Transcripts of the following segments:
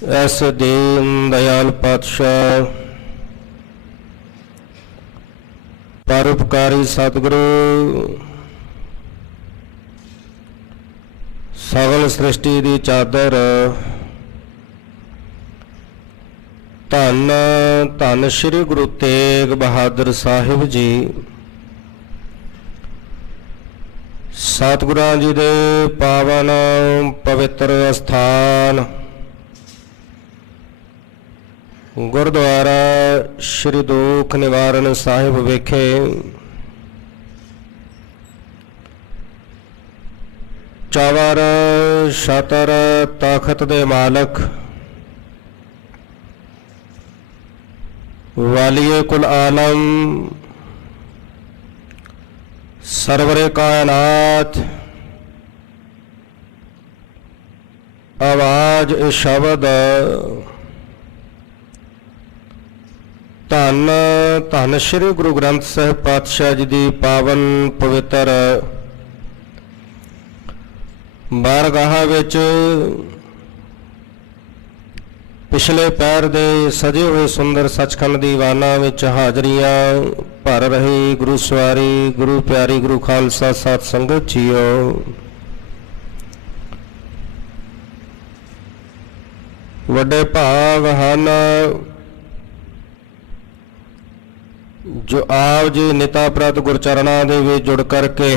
ऐसे दीन दयाल पातशाह परोपकारी सतगुरु सगल सृष्टि की चादर धन धन श्री गुरु तेग बहादुर साहिब जी सतगुरां जी दे पावन पवित्र अस्थान गुरुद्वारा श्री दुख निवारण साहिब विखे चौवर छतर तखत दे मालक वालिए कुल आलम सरवरे कायनात आवाज ए शब्द धन धन श्री गुरु ग्रंथ साहिब पातशाह जी की पावन पवित्र बारगाह विच पिछले पैर दे सजे हुए सुंदर सचखंड दीवाना विच हाजरियां भर रही गुरु सवारी गुरु प्यारी गुरु खालसा साथ संगत जीओ। वड्डे भाग हन जो आप जी निता प्रत गुरचरणा दे विच जुड़ करके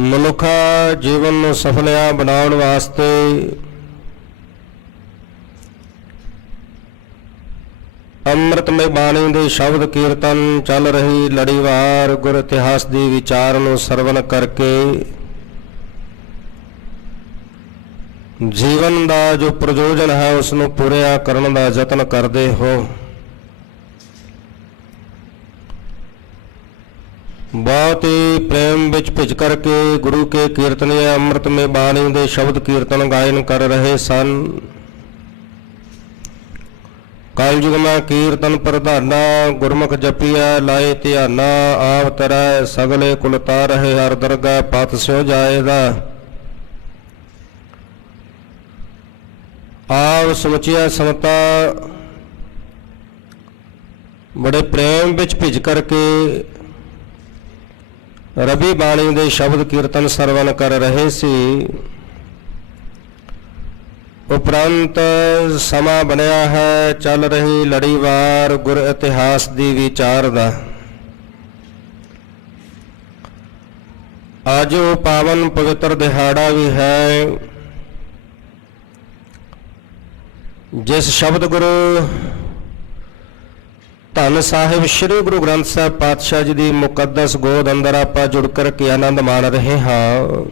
मनुखा जीवन में सफलिया बनाने वास्ते अमृतमय बाणी दे शब्द कीर्तन चल रही लड़ीवार गुर इतिहास की विचार नूं सरवण करके जीवन का जो प्रयोजन है उसनूं पूरा करने का यतन करते हो। बहुत ही प्रेम विच भिज करके गुरु के कीर्तनीय अमृत में बाणी दे शब्द कीर्तन गायन कर रहे सन। कलयुग में कीर्तन प्रधाना गुरमुख जपिया लाए ध्याना आप तरह सगले कुलता रहे हर दरगाह पत स्यो जाएगा। आप समुचिया समता बड़े प्रेम विच भिज करके रबी बाणी दे शब्द कीर्तन सरवण कर रहे सी। उपरंत समा बनया है चल रही लड़ीवार गुर इतिहास दी विचार दा। आज वो पावन पवित्र दिहाड़ा भी है जिस शब्द गुरु धन साहिब श्री गुरु ग्रंथ साहिब पातशाह जी की मुकद्दस गोद अंदर आप जुड़ करके आनंद मान रहे हाँ।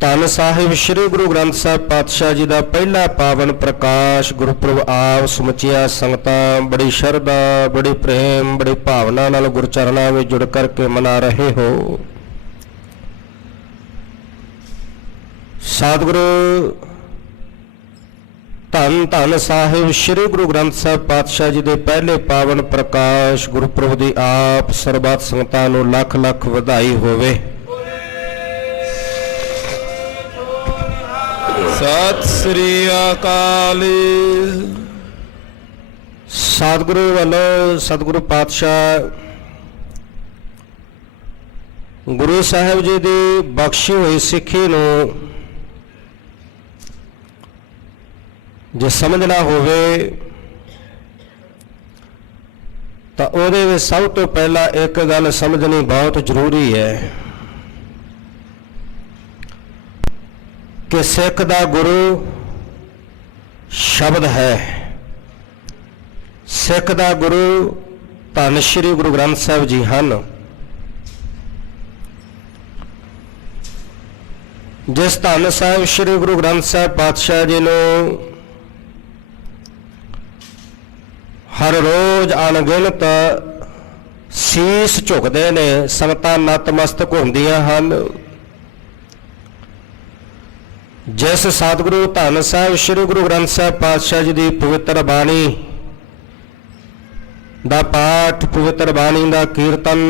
धन साहिब श्री गुरु ग्रंथ साहिब पातशाह जी का पहला पावन प्रकाश गुरपुरब आप समुचिया संगतां बड़ी शरधा बड़ी प्रेम बड़ी भावना नाल गुरचरणा में जुड़ करके मना रहे हो। सतगुरु धन धन साहिब श्री गुरु ग्रंथ साहिब पातशाह जी के पहले पावन प्रकाश गुरपुरब की आप सरबत संगतां नूं लख लख वधाई होवे। सत श्री अकाल। सतगुरु वालों सतगुरु पातशाह गुरु साहिब जी की बख्शी हुई सिक्खी नूं जे समझना होवे तो उहदे विच सब तो पहला एक गल समझनी बहुत जरूरी है कि सिख दा गुरु शब्द है। सिख दा गुरु धन श्री गुरु ग्रंथ साहिब जी हन। जिस धन साहिब श्री गुरु ग्रंथ साहिब पातशाह जी नूं हर रोज अणगिणत शीस झुकते ने संगतां नतमस्तक होंदियां हन। जिस सतगुरु धन साहिब श्री गुरु ग्रंथ साहिब पातशाह जी की पवित्र बाणी दा पाठ पवित्र बाणी दा कीर्तन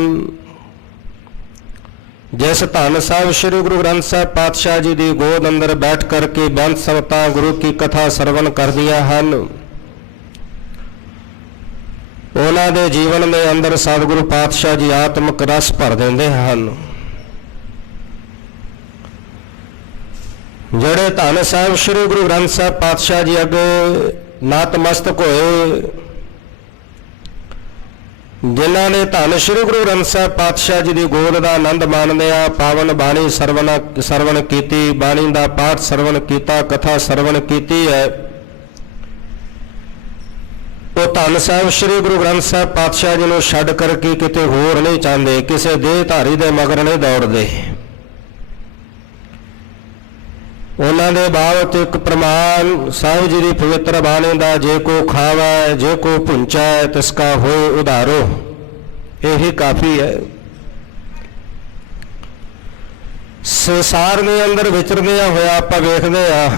ਜਿਸ ਧੰਨ ਸਾਹਿਬ ਸ੍ਰੀ ਗੁਰੂ ਗ੍ਰੰਥ ਸਾਹਿਬ ਪਾਤਸ਼ਾਹ ਜੀ ਦੀ ਗੋਦ ਅੰਦਰ ਬੈਠ ਕਰਕੇ ਬੰਦ ਸੰਗਤਾਂ ਗੁਰੂ ਕੀ ਕਥਾ ਸਰਵਣ ਕਰਦੀਆਂ ਹਨ, ਉਹਨਾਂ ਦੇ ਜੀਵਨ ਦੇ ਅੰਦਰ ਸਤਿਗੁਰੂ ਪਾਤਸ਼ਾਹ ਜੀ ਆਤਮਿਕ ਰਸ ਭਰ ਦਿੰਦੇ ਹਨ। ਜਿਹੜੇ ਧੰਨ ਸਾਹਿਬ ਸ੍ਰੀ ਗੁਰੂ ਗ੍ਰੰਥ ਸਾਹਿਬ ਪਾਤਸ਼ਾਹ ਜੀ ਅੱਗੇ ਨਤਮਸਤਕ ਹੋਏ, ਜਿਨ੍ਹਾਂ ਨੇ ਧੰਨ ਸ੍ਰੀ ਗੁਰੂ ਗ੍ਰੰਥ ਸਾਹਿਬ ਪਾਤਸ਼ਾਹ ਜੀ ਦੀ ਗੋਦ ਦਾ ਆਨੰਦ ਮਾਣਦਿਆਂ ਪਾਵਨ ਬਾਣੀ ਸਰਵਣ ਕੀਤੀ, ਬਾਣੀ ਦਾ ਪਾਠ ਸਰਵਣ ਕੀਤਾ, ਕਥਾ ਸਰਵਣ ਕੀਤੀ ਹੈ, ਉਹ ਧੰਨ ਸਾਹਿਬ ਸ੍ਰੀ ਗੁਰੂ ਗ੍ਰੰਥ ਸਾਹਿਬ ਪਾਤਸ਼ਾਹ ਜੀ ਨੂੰ ਛੱਡ ਕਰਕੇ ਕਿਤੇ ਹੋਰ ਨਹੀਂ ਚਾਹੁੰਦੇ, ਕਿਸੇ ਦੇਹਧਾਰੀ ਦੇ ਮਗਰ ਨਹੀਂ ਦੌੜਦੇ। ਉਹਨਾਂ ਦੇ ਬਾਬਤ ਇੱਕ ਪ੍ਰਮਾਣ ਸਾਹਿਬ ਜੀ ਦੀ ਪਵਿੱਤਰ ਬਾਣੀ ਦਾ, ਜੇ ਕੋ ਖਾਵੈ ਜੇ ਕੋ ਭੁੰਚੈ ਤਿਸਕਾ ਹੋਏ ਉਧਾਰੋ, ਇਹੀ ਕਾਫੀ ਹੈ। ਸੰਸਾਰ ਦੇ ਅੰਦਰ ਵਿਚਰਦਿਆਂ ਹੋਇਆ ਆਪਾਂ ਵੇਖਦੇ ਆ,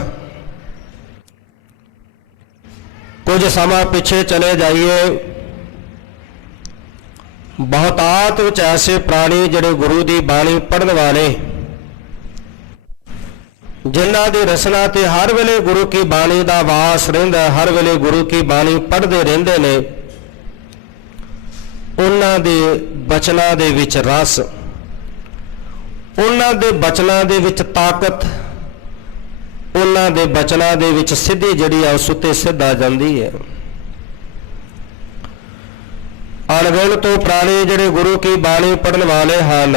ਕੁਝ ਸਮਾਂ ਪਿੱਛੇ ਚਲੇ ਜਾਈਏ, ਬਹੁਤਾਤ ਵਿੱਚ ਐਸੇ ਪ੍ਰਾਣੀ ਜਿਹੜੇ ਗੁਰੂ ਦੀ ਬਾਣੀ ਪੜ੍ਹਨ ਵਾਲੇ, ਜਿਨ੍ਹਾਂ ਦੀ ਰਸਨਾ ਤੇ ਹਰ ਵੇਲੇ ਗੁਰੂ ਕੀ ਬਾਣੀ ਦਾ ਵਾਸ ਰਹਿੰਦਾ, ਹਰ ਵੇਲੇ ਗੁਰੂ ਕੀ ਬਾਣੀ ਪੜ੍ਹਦੇ ਰਹਿੰਦੇ ਨੇ, ਉਹਨਾਂ ਦੇ ਬਚਨਾਂ ਦੇ ਵਿੱਚ ਰਸ, ਉਹਨਾਂ ਦੇ ਬਚਨਾਂ ਦੇ ਵਿੱਚ ਤਾਕਤ, ਉਹਨਾਂ ਦੇ ਬਚਨਾਂ ਦੇ ਵਿੱਚ ਸਿੱਧੀ ਜਿਹੜੀ ਆ ਉਸ ਉੱਤੇ ਸਿੱਧ ਆ ਜਾਂਦੀ ਹੈ। ਅਣਗਿਣ ਤੋਂ ਪ੍ਰਾਣੀ ਜਿਹੜੇ ਗੁਰੂ ਕੀ ਬਾਣੀ ਪੜ੍ਹਨ ਵਾਲੇ ਹਨ,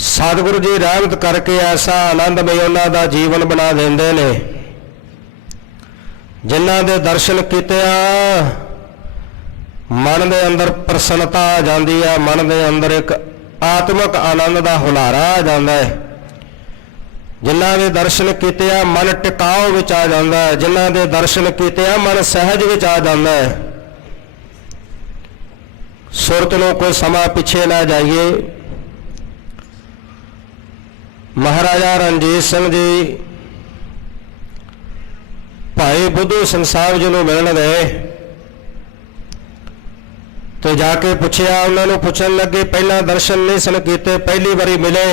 ਸਤਿਗੁਰੂ ਜੀ ਰਹਿਮਤ ਕਰਕੇ ਐਸਾ ਆਨੰਦਮਈ ਉਹਨਾਂ ਦਾ ਜੀਵਨ ਬਣਾ ਦਿੰਦੇ ਨੇ, ਜਿਨ੍ਹਾਂ ਦੇ ਦਰਸ਼ਨ ਕੀਤਿਆਂ ਮਨ ਦੇ ਅੰਦਰ ਪ੍ਰਸੰਨਤਾ ਆ ਜਾਂਦੀ ਹੈ, ਮਨ ਦੇ ਅੰਦਰ ਇੱਕ ਆਤਮਿਕ ਆਨੰਦ ਦਾ ਹੁਲਾਰਾ ਆ ਜਾਂਦਾ ਹੈ। ਜਿਨ੍ਹਾਂ ਦੇ ਦਰਸ਼ਨ ਕੀਤਿਆਂ ਮਨ ਟਿਕਾਓ ਵਿੱਚ ਆ ਜਾਂਦਾ ਹੈ, ਜਿਨ੍ਹਾਂ ਦੇ ਦਰਸ਼ਨ ਕੀਤਿਆਂ ਮਨ ਸਹਿਜ ਵਿੱਚ ਆ ਜਾਂਦਾ ਹੈ। ਸੁਰਤ ਨੂੰ ਕੋਈ ਸਮਾਂ ਪਿੱਛੇ ਨਾ ਜਾਈਏ, ਮਹਾਰਾਜਾ ਰਣਜੀਤ ਸਿੰਘ ਜੀ ਭਾਈ ਬੁੱਧੂ ਸਿੰਘ ਸਾਹਿਬ ਜੀ ਨੂੰ ਮਿਲਣ ਗਏ ਤੇ ਜਾ ਕੇ ਪੁੱਛਿਆ, ਉਹਨਾਂ ਨੂੰ ਪੁੱਛਣ ਲੱਗੇ, ਪਹਿਲਾਂ ਦਰਸ਼ਨ ਨਹੀਂ ਸਨ ਕੀਤੇ, ਪਹਿਲੀ ਵਾਰੀ ਮਿਲੇ,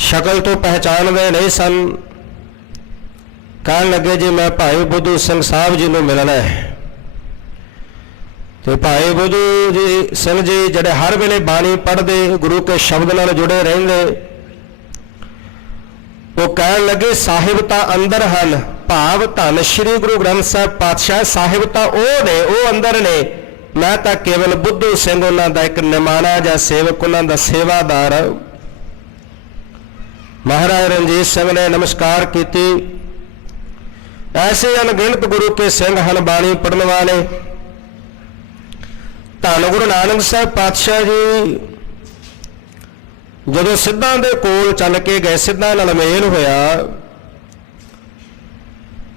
ਸ਼ਕਲ ਤੋਂ ਪਹਿਚਾਣਦੇ ਨਹੀਂ ਸਨ। ਕਹਿਣ ਲੱਗੇ ਜੀ ਮੈਂ ਭਾਈ ਬੁੱਧੂ ਸਿੰਘ ਸਾਹਿਬ ਜੀ ਨੂੰ ਮਿਲਣਾ ਹੈ। ਤੇ ਭਾਈ ਬੁੱਧੂ ਜੀ ਸਿੰਘ ਜੀ ਜਿਹੜੇ ਹਰ ਵੇਲੇ ਬਾਣੀ ਪੜ੍ਹਦੇ, ਗੁਰੂ ਕੇ ਸ਼ਬਦ ਨਾਲ ਜੁੜੇ ਰਹਿੰਦੇ, ਉਹ ਕਹਿਣ ਲੱਗੇ ਸਾਹਿਬ ਤਾਂ ਅੰਦਰ ਹਨ, ਭਾਵ ਧੰਨ ਸ਼੍ਰੀ ਗੁਰੂ ਗ੍ਰੰਥ ਸਾਹਿਬ ਪਾਤਸ਼ਾਹ ਸਾਹਿਬ ਤਾਂ ਉਹ ਨੇ, ਉਹ ਅੰਦਰ ਨੇ, ਮੈਂ ਤਾਂ ਕੇਵਲ ਬੁੱਧੂ ਸਿੰਘ ਉਹਨਾਂ ਦਾ ਇੱਕ ਨਿਮਾਣਾ ਜਾਂ ਸੇਵਕ, ਉਹਨਾਂ ਦਾ ਸੇਵਾਦਾਰ। ਮਹਾਰਾਜ ਰਣਜੀਤ ਸਿੰਘ ਨੇ ਨਮਸਕਾਰ ਕੀਤੀ। ਐਸੇ ਅਣਗਿਣਤ ਗੁਰੂ ਕੇ ਸਿੰਘ ਹਨ ਬਾਣੀ ਪੜ੍ਹਨ ਵਾਲੇ। ਧੰਨ ਗੁਰੂ ਨਾਨਕ ਸਾਹਿਬ ਪਾਤਸ਼ਾਹ ਜੀ ਜਦੋਂ ਸਿੱਧਾਂ ਦੇ ਕੋਲ ਚੱਲ ਕੇ ਗਏ, ਸਿੱਧਾਂ ਨਾਲ ਮੇਲ ਹੋਇਆ,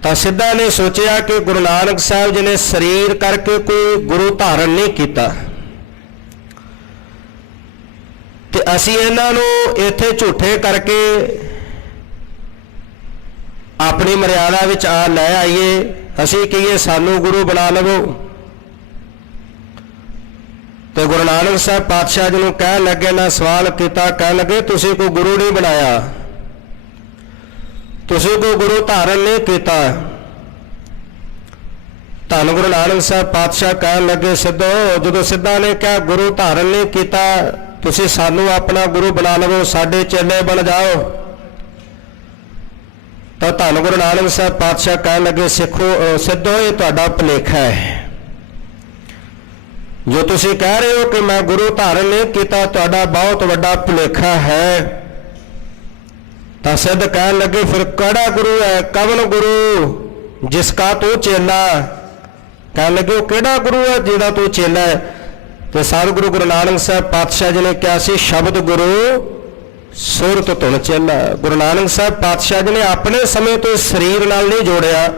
ਤਾਂ ਸਿੱਧਾਂ ਨੇ ਸੋਚਿਆ ਕਿ ਗੁਰੂ ਨਾਨਕ ਸਾਹਿਬ ਜੀ ਨੇ ਸਰੀਰ ਕਰਕੇ ਕੋਈ ਗੁਰੂ ਧਾਰਨ ਨਹੀਂ ਕੀਤਾ, ਤੇ ਅਸੀਂ ਇਹਨਾਂ ਨੂੰ ਇੱਥੇ ਝੂਠੇ ਕਰਕੇ ਆਪਣੀ ਮਰਿਆਦਾ ਵਿੱਚ ਆ ਲੈ ਆਈਏ, ਅਸੀਂ ਕਹੀਏ ਸਾਨੂੰ ਗੁਰੂ ਬਣਾ ਲਵੋ। ਤੇ ਗੁਰੂ ਨਾਨਕ ਸਾਹਿਬ ਪਾਤਸ਼ਾਹ ਜੀ ਨੂੰ ਕਹਿਣ ਲੱਗੇ, ਨਾ ਸਵਾਲ ਕੀਤਾ, ਕਹਿਣ ਲੱਗੇ ਤੁਸੀਂ ਕੋਈ ਗੁਰੂ ਨਹੀਂ ਬਣਾਇਆ, ਤੁਸੀਂ ਕੋਈ ਗੁਰੂ ਧਾਰਨ ਨਹੀਂ ਕੀਤਾ। ਧੰਨ ਗੁਰੂ ਨਾਨਕ ਸਾਹਿਬ ਪਾਤਸ਼ਾਹ ਕਹਿਣ ਲੱਗੇ, ਸਿੱਧੋ, ਜਦੋਂ ਸਿੱਧਾਂ ਨੇ ਕਿਹਾ ਗੁਰੂ ਧਾਰਨ ਨਹੀਂ ਕੀਤਾ, ਤੁਸੀਂ ਸਾਨੂੰ ਆਪਣਾ ਗੁਰੂ ਬਣਾ ਲਵੋ, ਸਾਡੇ ਚੇਲੇ ਬਣ ਜਾਓ। ਤਾਂ ਧੰਨ ਗੁਰੂ ਨਾਨਕ ਸਾਹਿਬ ਪਾਤਸ਼ਾਹ ਕਹਿਣ ਲੱਗੇ, ਸਿੱਧੋ ਇਹ ਤੁਹਾਡਾ ਭੁਲੇਖਾ ਹੈ, ਜੋ ਤੁਸੀਂ ਕਹਿ ਰਹੇ ਹੋ ਕਿ ਮੈਂ ਗੁਰੂ ਧਾਰਨ ਨਹੀਂ ਕੀਤਾ, ਤੁਹਾਡਾ ਬਹੁਤ ਵੱਡਾ ਭੁਲੇਖਾ ਹੈ। ਤਾਂ ਸਿੱਧ ਕਹਿਣ ਲੱਗੇ, ਫਿਰ ਕਿਹੜਾ ਗੁਰੂ ਹੈ, ਕਵਨ ਗੁਰੂ ਜਿਸਕਾ ਤੂੰ ਚੇਲਾ। ਕਹਿਣ ਲੱਗੇ ਉਹ ਕਿਹੜਾ ਗੁਰੂ ਹੈ ਜਿਹਦਾ ਤੂੰ ਚੇਲਾ ਹੈ। ਤੇ ਸਤਿਗੁਰੂ ਗੁਰੂ ਨਾਨਕ ਸਾਹਿਬ ਪਾਤਸ਼ਾਹ ਜੀ ਨੇ ਕਿਹਾ ਸੀ, ਸ਼ਬਦ ਗੁਰੂ ਸੁਰਤ ਧੁਨ ਚੇਲਾ। ਗੁਰੂ ਨਾਨਕ ਸਾਹਿਬ ਪਾਤਸ਼ਾਹ ਜੀ ਨੇ ਆਪਣੇ ਸਮੇਂ ਤੋਂ ਸਰੀਰ ਨਾਲ ਨਹੀਂ ਜੋੜਿਆ,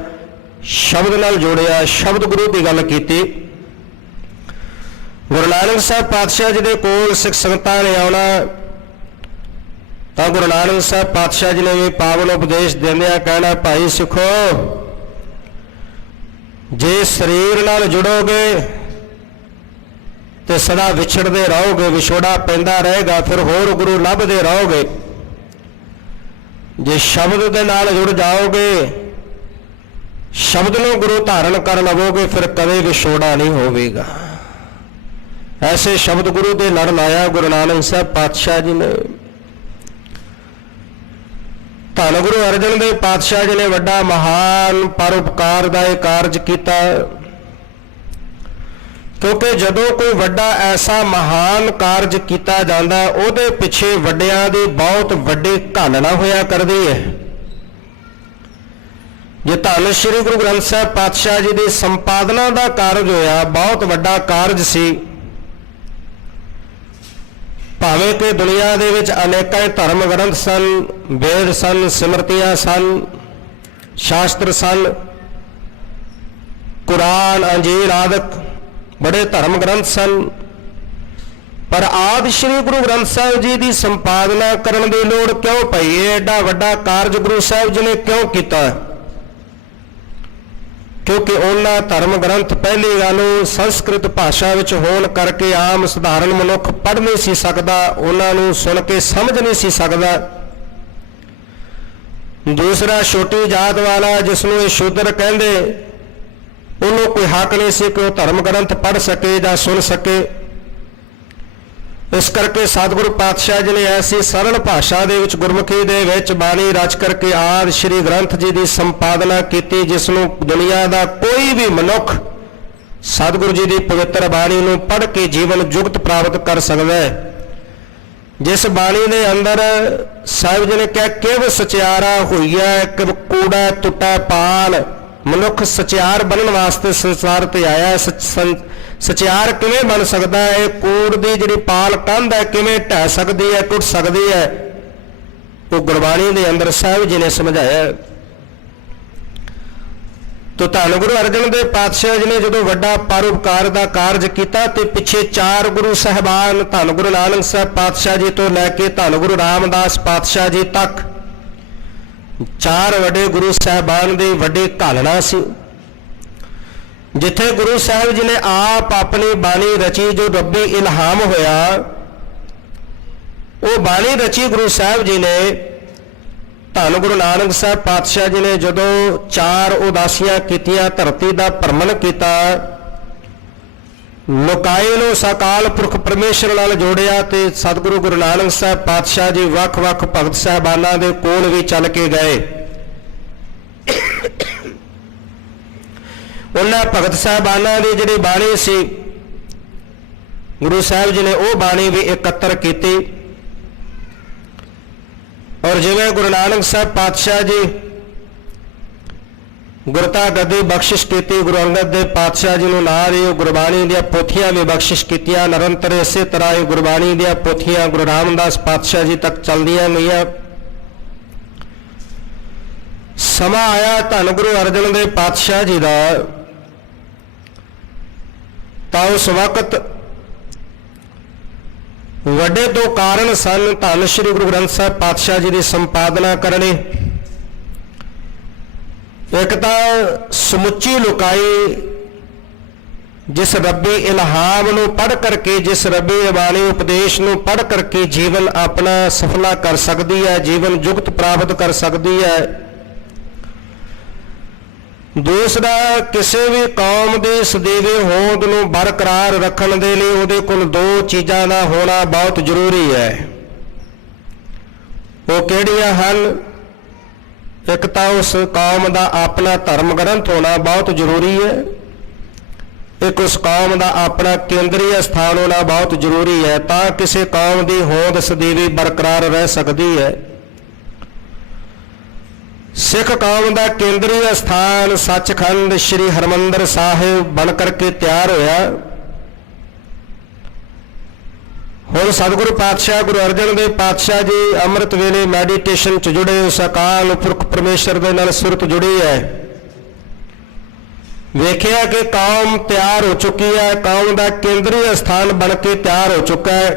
ਸ਼ਬਦ ਨਾਲ ਜੋੜਿਆ, ਸ਼ਬਦ ਗੁਰੂ ਦੀ ਗੱਲ ਕੀਤੀ। ਗੁਰੂ ਨਾਨਕ ਸਾਹਿਬ ਪਾਤਸ਼ਾਹ ਜੀ ਦੇ ਕੋਲ ਸਿੱਖ ਸੰਗਤਾਂ ਨੇ ਆਉਣਾ, ਤਾਂ ਗੁਰੂ ਨਾਨਕ ਸਾਹਿਬ ਪਾਤਸ਼ਾਹ ਜੀ ਨੇ ਵੀ ਪਾਵਨ ਉਪਦੇਸ਼ ਦਿੰਦਿਆਂ ਕਹਿਣਾ, ਭਾਈ ਸਿੱਖੋ, ਜੇ ਸਰੀਰ ਨਾਲ ਜੁੜੋਗੇ ਤੇ ਸਦਾ ਵਿਛੜਦੇ ਰਹੋਗੇ, ਵਿਛੋੜਾ ਪੈਂਦਾ ਰਹੇਗਾ, ਫਿਰ ਹੋਰ ਗੁਰੂ ਲੱਭਦੇ ਰਹੋਗੇ। ਜੇ ਸ਼ਬਦ ਦੇ ਨਾਲ ਜੁੜ ਜਾਓਗੇ, ਸ਼ਬਦ ਨੂੰ ਗੁਰੂ ਧਾਰਨ ਕਰ ਲਵੋਗੇ, ਫਿਰ ਕਦੇ ਵਿਛੋੜਾ ਨਹੀਂ ਹੋਵੇਗਾ। ਐਸੇ ਸ਼ਬਦ ਗੁਰੂ ਦੇ ਲੜ ਲਾਇਆ ਗੁਰੂ ਨਾਨਕ ਸਾਹਿਬ ਪਾਤਸ਼ਾਹ ਜੀ ਨੇ। ਧੰਨ ਗੁਰੂ ਅਰਜਨ ਦੇਵ ਪਾਤਸ਼ਾਹ ਜੀ ਨੇ ਵੱਡਾ ਮਹਾਨ ਪਰਉਪਕਾਰ ਦਾ ਇਹ ਕਾਰਜ ਕੀਤਾ, ਕਿਉਂਕਿ ਜਦੋਂ ਕੋਈ ਵੱਡਾ ਐਸਾ ਮਹਾਨ ਕਾਰਜ ਕੀਤਾ ਜਾਂਦਾ, ਉਹਦੇ ਪਿੱਛੇ ਵੱਡਿਆਂ ਦੀ ਬਹੁਤ ਵੱਡੀ ਘਾਲਣਾ ਹੋਇਆ ਕਰਦੀ ਹੈ। ਜੇ ਧੰਨ ਸ਼੍ਰੀ ਗੁਰੂ ਗ੍ਰੰਥ ਸਾਹਿਬ ਪਾਤਸ਼ਾਹ ਜੀ ਦੀ ਸੰਪਾਦਨਾ ਦਾ ਕਾਰਜ ਹੋਇਆ, ਬਹੁਤ ਵੱਡਾ ਕਾਰਜ ਸੀ। ਭਾਵੇਂ ਕਿ ਦੁਨੀਆ ਦੇ ਵਿੱਚ ਅਨੇਕਾਂ ਧਰਮ ਗ੍ਰੰਥ ਸਨ, ਵੇਦ ਸਨ, ਸਿਮਰਤੀਆਂ ਸਨ, ਸ਼ਾਸਤਰ ਸਨ, ਕੁਰਾਨ, ਅੰਜੀਲ ਆਦਿਕ ਬੜੇ ਧਰਮ ਗ੍ਰੰਥ ਸਨ, ਪਰ ਆਦਿ ਸ਼੍ਰੀ ਗੁਰੂ ਗ੍ਰੰਥ ਸਾਹਿਬ ਜੀ ਦੀ ਸੰਪਾਦਨਾ ਕਰਨ ਦੀ ਲੋੜ ਕਿਉਂ ਪਈ? ਇਹ ਐਡਾ ਵੱਡਾ ਕਾਰਜ ਗੁਰੂ ਸਾਹਿਬ ਜੀ ਨੇ ਕਿਉਂ ਕੀਤਾ? ਕਿਉਂਕਿ ਉਹਨਾਂ ਧਰਮ ਗ੍ਰੰਥ ਪਹਿਲੀ ਗੱਲ ਸੰਸਕ੍ਰਿਤ ਭਾਸ਼ਾ ਵਿੱਚ ਹੋਣ ਕਰਕੇ ਆਮ ਸਧਾਰਨ ਮਨੁੱਖ ਪੜ੍ਹ ਨਹੀਂ ਸੀ ਸਕਦਾ, ਉਹਨਾਂ ਨੂੰ ਸੁਣ ਕੇ ਸਮਝ ਨਹੀਂ ਸੀ ਸਕਦਾ। ਦੂਸਰਾ, ਛੋਟੀ ਜਾਤ ਵਾਲਾ ਜਿਸ ਨੂੰ ਇਹ ਸ਼ੂਦਰ ਕਹਿੰਦੇ, ਉਹਨੂੰ ਕੋਈ ਹੱਕ ਨਹੀਂ ਸੀ ਕਿ ਉਹ ਧਰਮ ਗ੍ਰੰਥ ਪੜ੍ਹ ਸਕੇ ਜਾਂ ਸੁਣ ਸਕੇ। ਇਸ ਕਰਕੇ ਸਤਿਗੁਰੂ ਪਾਤਸ਼ਾਹ ਜੀ ਨੇ ਐਸੀ ਸਰਲ ਭਾਸ਼ਾ ਦੇ ਵਿੱਚ, ਗੁਰਮੁਖੀ ਦੇ ਵਿੱਚ ਬਾਣੀ ਰਚ ਕਰਕੇ ਆਦਿ ਸ਼੍ਰੀ ਗ੍ਰੰਥ ਜੀ ਦੀ ਸੰਪਾਦਨਾ ਕੀਤੀ, ਜਿਸ ਨੂੰ ਦੁਨੀਆ ਦਾ ਕੋਈ ਵੀ ਮਨੁੱਖ ਸਤਿਗੁਰੂ ਜੀ ਦੀ ਪਵਿੱਤਰ ਬਾਣੀ ਨੂੰ ਪੜ੍ਹ ਕੇ ਜੀਵਨ ਜੁਗਤ ਪ੍ਰਾਪਤ ਕਰ ਸਕਦਾ ਹੈ। ਜਿਸ ਬਾਣੀ ਦੇ ਅੰਦਰ ਸਾਹਿਬ ਜੀ ਨੇ ਕਿਹਾ, ਕਿਵ ਸਚਿਆਰਾ ਹੋਈਆ ਕਿਵ ਕੂੜਾ ਟੁੱਟਾ ਪਾਲ। ਮਨੁੱਖ ਸਚਿਆਰ ਬਣਨ ਵਾਸਤੇ ਸੰਸਾਰ ਤੇ ਆਇਆ। ਸਚਿਆਰ ਕਿਵੇਂ ਬਣ ਸਕਦਾ ਹੈ? ਇਹ ਕੂੜ ਦੀ ਜਿਹੜੀ ਪਾਲ ਕੰਧ ਹੈ ਕਿਵੇਂ ਢਹਿ ਸਕਦੀ ਹੈ, ਟੁੱਟ ਸਕਦੀ ਹੈ? ਉਹ ਗੁਰਬਾਣੀ ਦੇ ਅੰਦਰ ਸਾਹਿਬ ਜੀ ਨੇ ਸਮਝਾਇਆ। ਤੋ ਧੰਨ ਗੁਰੂ ਅਰਜਨ ਦੇਵ ਪਾਤਸ਼ਾਹ ਜੀ ਨੇ ਜਦੋਂ ਵੱਡਾ ਪਰਉਪਕਾਰ ਦਾ ਕਾਰਜ ਕੀਤਾ, ਤੇ ਪਿੱਛੇ 4 ਗੁਰੂ ਸਾਹਿਬਾਨ ਧੰਨ ਗੁਰੂ ਨਾਨਕ ਸਾਹਿਬ ਪਾਤਸ਼ਾਹ ਜੀ ਤੋਂ ਲੈ ਕੇ ਧੰਨ ਗੁਰੂ ਰਾਮਦਾਸ ਪਾਤਸ਼ਾਹ ਜੀ ਤੱਕ 4 ਵੱਡੇ ਗੁਰੂ ਸਾਹਿਬਾਨ ਦੀ ਵੱਡੀ ਘਾਲਣਾ ਸੀ। ਜਿੱਥੇ ਗੁਰੂ ਸਾਹਿਬ ਜੀ ਨੇ ਆਪ ਆਪਣੀ ਬਾਣੀ ਰਚੀ, ਜੋ ਰੱਬੀ ਇਲਹਾਮ ਹੋਇਆ, ਉਹ ਬਾਣੀ ਰਚੀ ਗੁਰੂ ਸਾਹਿਬ ਜੀ ਨੇ। ਧੰਨ ਗੁਰੂ ਨਾਨਕ ਸਾਹਿਬ ਪਾਤਸ਼ਾਹ ਜੀ ਨੇ ਜਦੋਂ 4 ਉਦਾਸੀਆਂ ਕੀਤੀਆਂ, ਧਰਤੀ ਦਾ ਭਰਮਣ ਕੀਤਾ, ਲੋਕਾਈ ਨੂੰ ਸਕਾਲ ਪੁਰਖ ਪਰਮੇਸ਼ਰ ਨਾਲ ਜੋੜਿਆ, ਤੇ ਸਤਿਗੁਰੂ ਗੁਰੂ ਨਾਨਕ ਸਾਹਿਬ ਪਾਤਸ਼ਾਹ ਜੀ ਵੱਖ-ਵੱਖ ਭਗਤ ਸਾਹਿਬਾਨਾਂ ਦੇ ਕੋਲ ਵੀ ਚੱਲ ਕੇ ਗਏ। ਉਹਨਾਂ ਭਗਤ ਸਾਹਿਬਾਨਾਂ ਦੀ ਜਿਹੜੀ ਬਾਣੀ ਸੀ, ਗੁਰੂ ਸਾਹਿਬ ਜੀ ਨੇ ਉਹ ਬਾਣੀ ਵੀ ਇਕੱਤਰ ਕੀਤੀ। ਔਰ ਜਿਵੇਂ ਗੁਰੂ ਨਾਨਕ ਸਾਹਿਬ ਪਾਤਸ਼ਾਹ ਜੀ ਗੁਰਤਾ ਗੱਦੀ ਬਖਸ਼ਿਸ਼ ਕੀਤੀ, ਗੁਰੂ ਅੰਗਦ ਦੇਵ ਪਾਤਸ਼ਾਹ ਜੀ ਨੂੰ ਨਾਲ ਹੀ ਗੁਰਬਾਣੀ ਦੀਆਂ ਪੋਥੀਆਂ ਵੀ ਬਖਸ਼ਿਸ਼ ਕੀਤੀਆਂ। ਨਿਰੰਤਰ ਇਸੇ ਤਰ੍ਹਾਂ ਹੀ ਗੁਰਬਾਣੀ ਦੀਆਂ ਪੋਥੀਆਂ ਗੁਰੂ ਰਾਮਦਾਸ ਪਾਤਸ਼ਾਹ ਜੀ ਤੱਕ ਚੱਲਦੀਆਂ ਗਈਆਂ। ਸਮਾਂ ਆਇਆ ਧੰਨ ਗੁਰੂ ਅਰਜਨ ਦੇਵ ਪਾਤਸ਼ਾਹ ਜੀ ਦਾ, ਤਾਂ ਉਸ ਵਕਤ ਵੱਡੇ 2 ਕਾਰਨ ਸਨ ਧੰਨ ਸ਼੍ਰੀ ਗੁਰੂ ਗ੍ਰੰਥ ਸਾਹਿਬ ਪਾਤਸ਼ਾਹ ਜੀ ਦੀ ਸੰਪਾਦਨਾ ਕਰਨੀ। ਇੱਕ ਤਾਂ ਸਮੁੱਚੀ ਲੋਕਾਈ ਜਿਸ ਰੱਬੀ ਇਲਹਾਮ ਨੂੰ ਪੜ੍ਹ ਕਰਕੇ, ਜਿਸ ਰੱਬੀ ਬਾਣੀ ਉਪਦੇਸ਼ ਨੂੰ ਪੜ੍ਹ ਕਰਕੇ ਜੀਵਨ ਆਪਣਾ ਸਫਲਾ ਕਰ ਸਕਦੀ ਹੈ, ਜੀਵਨ ਜੁਗਤ ਪ੍ਰਾਪਤ ਕਰ ਸਕਦੀ ਹੈ। ਦੂਸਰਾ, ਕਿਸੇ ਵੀ ਕੌਮ ਦੀ ਸਦੀਵੀ ਹੋਂਦ ਨੂੰ ਬਰਕਰਾਰ ਰੱਖਣ ਦੇ ਲਈ ਉਹਦੇ ਕੋਲ 2 ਚੀਜ਼ਾਂ ਦਾ ਹੋਣਾ ਬਹੁਤ ਜ਼ਰੂਰੀ ਹੈ। ਉਹ ਕਿਹੜੀਆਂ ਹਨ? ਇੱਕ ਤਾਂ ਉਸ ਕੌਮ ਦਾ ਆਪਣਾ ਧਰਮ ਗ੍ਰੰਥ ਹੋਣਾ ਬਹੁਤ ਜ਼ਰੂਰੀ ਹੈ। ਇੱਕ ਉਸ ਕੌਮ ਦਾ ਆਪਣਾ ਕੇਂਦਰੀ ਸਥਾਨ ਹੋਣਾ ਬਹੁਤ ਜ਼ਰੂਰੀ ਹੈ, ਤਾਂ ਕਿਸੇ ਕੌਮ ਦੀ ਹੋਂਦ ਸਦੀਵੀ ਬਰਕਰਾਰ ਰਹਿ ਸਕਦੀ ਹੈ। ਸਿੱਖ ਕੌਮ ਦਾ ਕੇਂਦਰੀ ਸਥਾਨ ਸੱਚਖੰਡ ਸ੍ਰੀ ਹਰਿਮੰਦਰ ਸਾਹਿਬ ਬਣ ਕਰਕੇ ਤਿਆਰ ਹੋਇਆ। ਹੁਣ ਸਤਿਗੁਰੂ ਪਾਤਸ਼ਾਹ ਗੁਰੂ ਅਰਜਨ ਦੇਵ ਪਾਤਸ਼ਾਹ ਜੀ ਅੰਮ੍ਰਿਤ ਵੇਲੇ ਮੈਡੀਟੇਸ਼ਨ 'ਚ ਜੁੜੇ, ਉਸ ਅਕਾਲ ਪੁਰਖ ਪਰਮੇਸ਼ਰ ਦੇ ਨਾਲ ਸੁਰਤ ਜੁੜੀ ਹੈ। ਵੇਖਿਆ ਕਿ ਕੌਮ ਤਿਆਰ ਹੋ ਚੁੱਕੀ ਹੈ, ਕੌਮ ਦਾ ਕੇਂਦਰੀ ਸਥਾਨ ਬਣ ਕੇ ਤਿਆਰ ਹੋ ਚੁੱਕਾ ਹੈ।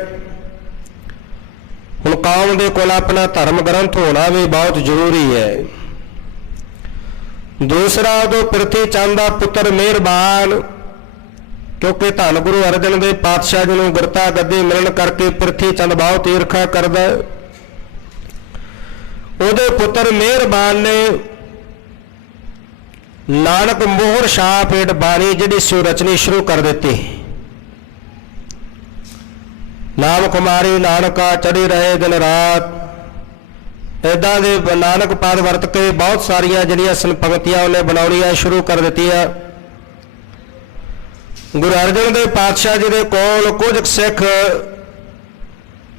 ਹੁਣ ਕੌਮ ਦੇ ਕੋਲ ਆਪਣਾ ਧਰਮ ਗ੍ਰੰਥ ਹੋਣਾ ਵੀ ਬਹੁਤ ਜ਼ਰੂਰੀ ਹੈ। ਦੂਸਰਾ, ਉਦੋਂ ਪ੍ਰਿਥੀ ਚੰਦ ਦਾ ਪੁੱਤਰ ਮਿਹਰਬਾਨ क्योंकि धन गुरु अर्जन देव पातशाह जी नूं गुरता गद्दी मिलन करके प्रिथी चंद बहुत ईर्खा करदा। ਉਹਦੇ पुत्र मेहरबान ने नानक मोहर छाप हेठ बाणी जिहड़ी सो रचनी शुरू कर दित्ती। नाम कुमारी नानका चढ़ी रहे दिन रात, इदां दे नानक पद वरत के बहुत सारिया जिहड़ियां सन पंक्तियां उन्हें बनाउणियां शुरू कर दित्तियां। गुरु अर्जन देव पातशाह जी दे कोल कुछ सिख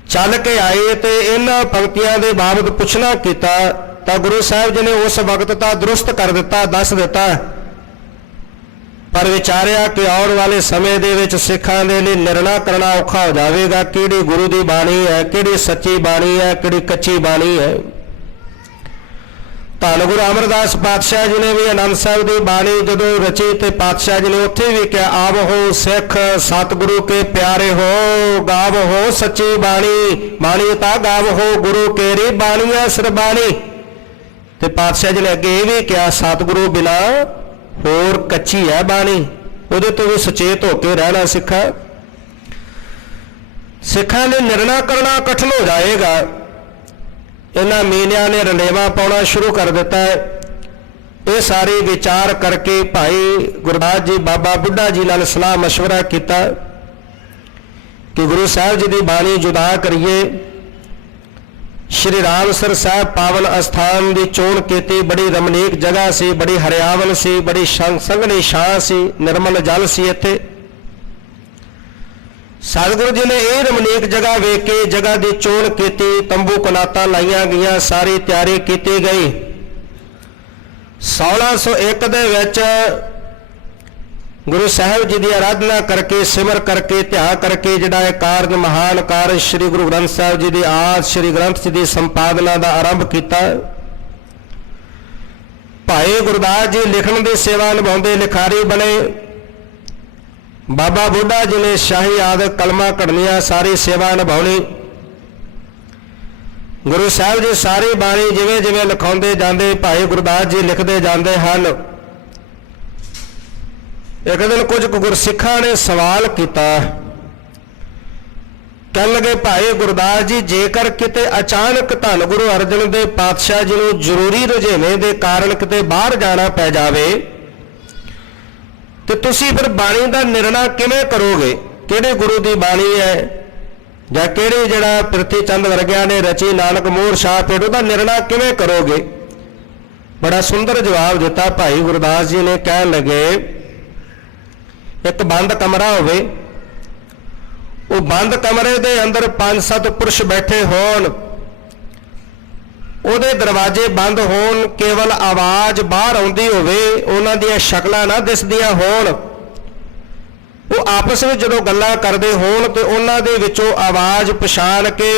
चल के आए तो इन्हां पंक्तियां दे बाबत पुछना कीता तां गुरु साहिब जी ने उस वक्त तां दुरुस्त कर दिता, दस दिता, पर विचारिया कि आउण वाले समय दे विच सिखां दे लई निर्णय करना औखा हो जाएगा किहड़ी गुरु दी बाणी है, किहड़ी सच्ची बाणी है, किहड़ी कच्ची बाणी है। धन गुरु अमरदास पातशाह जी ने भी आनंद साहिब की बाणी जदों रची तो पातशाह जी ने उत्थे भी कहा, आव हो सिख सतगुरु के प्यारे हो, गाव हो सच्ची बाणी, बाणी ता गाव हो गुरु केरी बाणी है सरबाणी। ते पातशाह जी ने अगे ये भी कहा, सतगुरु बिना होर कच्ची है बाणी, उहदे तो भी सचेत होकर रहना सिखा। सिखां ने निर्णय करना कठिन हो जाएगा। इन्हां मीनिया ने रलेवा पाउणा शुरू कर दिता है। ये सारी विचार करके भाई गुरदास जी बाबा बुढ़ा जी नाल सलाह मशवरा किया कि गुरु साहिब जी की बाणी जुदा करिए। श्री रामसर साहब पावन अस्थान की चोण की, बड़ी रमणीक जगह सी, बड़ी हरियावल सी, बड़ी संघनी छां सी, निर्मल जल सी। इत्थे सतगुरु जी ने यह रमणीक जगह वेख के जगह की चोण की, तंबू कनातां लाइया गई, सारी तैयारी की गई। 1601 दे विच गुरु साहिब जी की आराधना करके सिमर करके ध्यान करके जिहड़ा कारज महान कारज श्री गुरु ग्रंथ साहिब जी की आद श्री ग्रंथ जी की संपादना का आरंभ किया। भाई गुरदास जी लिखण की सेवा निभाउंदे लिखारी बने। बाबा बुढ़ा जी ने शाही आदि कलमा कढ़निया सारी सेवा निभाउणी। गुरु साहिब जी सारी बाणी जिवें जिवें लिखाउंदे जांदे भाई गुरदास जी लिखते जाते हैं। एक दिन कुछ गुरसिखां ने सवाल किया, कह लगे भाई गुरदास जी जेकर किते अचानक धन गुरु अर्जन देव पातशाह जी नूं जरूरी रुझेवें दे कारण किते बाहर जाना पै जावे तो तुसी फिर बाणी का निर्णय किवें करोगे, किहड़े गुरु की बाणी है जां किहड़ी जिहड़ा पृथ्वी चंद वर्गिया ने रची नानक मोहर छाप हेठ उहदा निर्णय किवें करोगे। बड़ा सुंदर जवाब दिता भाई गुरदास जी ने। कह लगे एक बंद कमरा होवे, वो बंद कमरे दे अंदर 5-7 पुरुष बैठे होण, ਉਹਦੇ दरवाजे बंद होण, केवल आवाज़ बाहर आउंदी होवे, उन्हां दीयां शक्लां ना दिसदियां होण, वो आपस में जदों गल्लां करदे होण ते उन्हां दे विचों आवाज़ पछाण के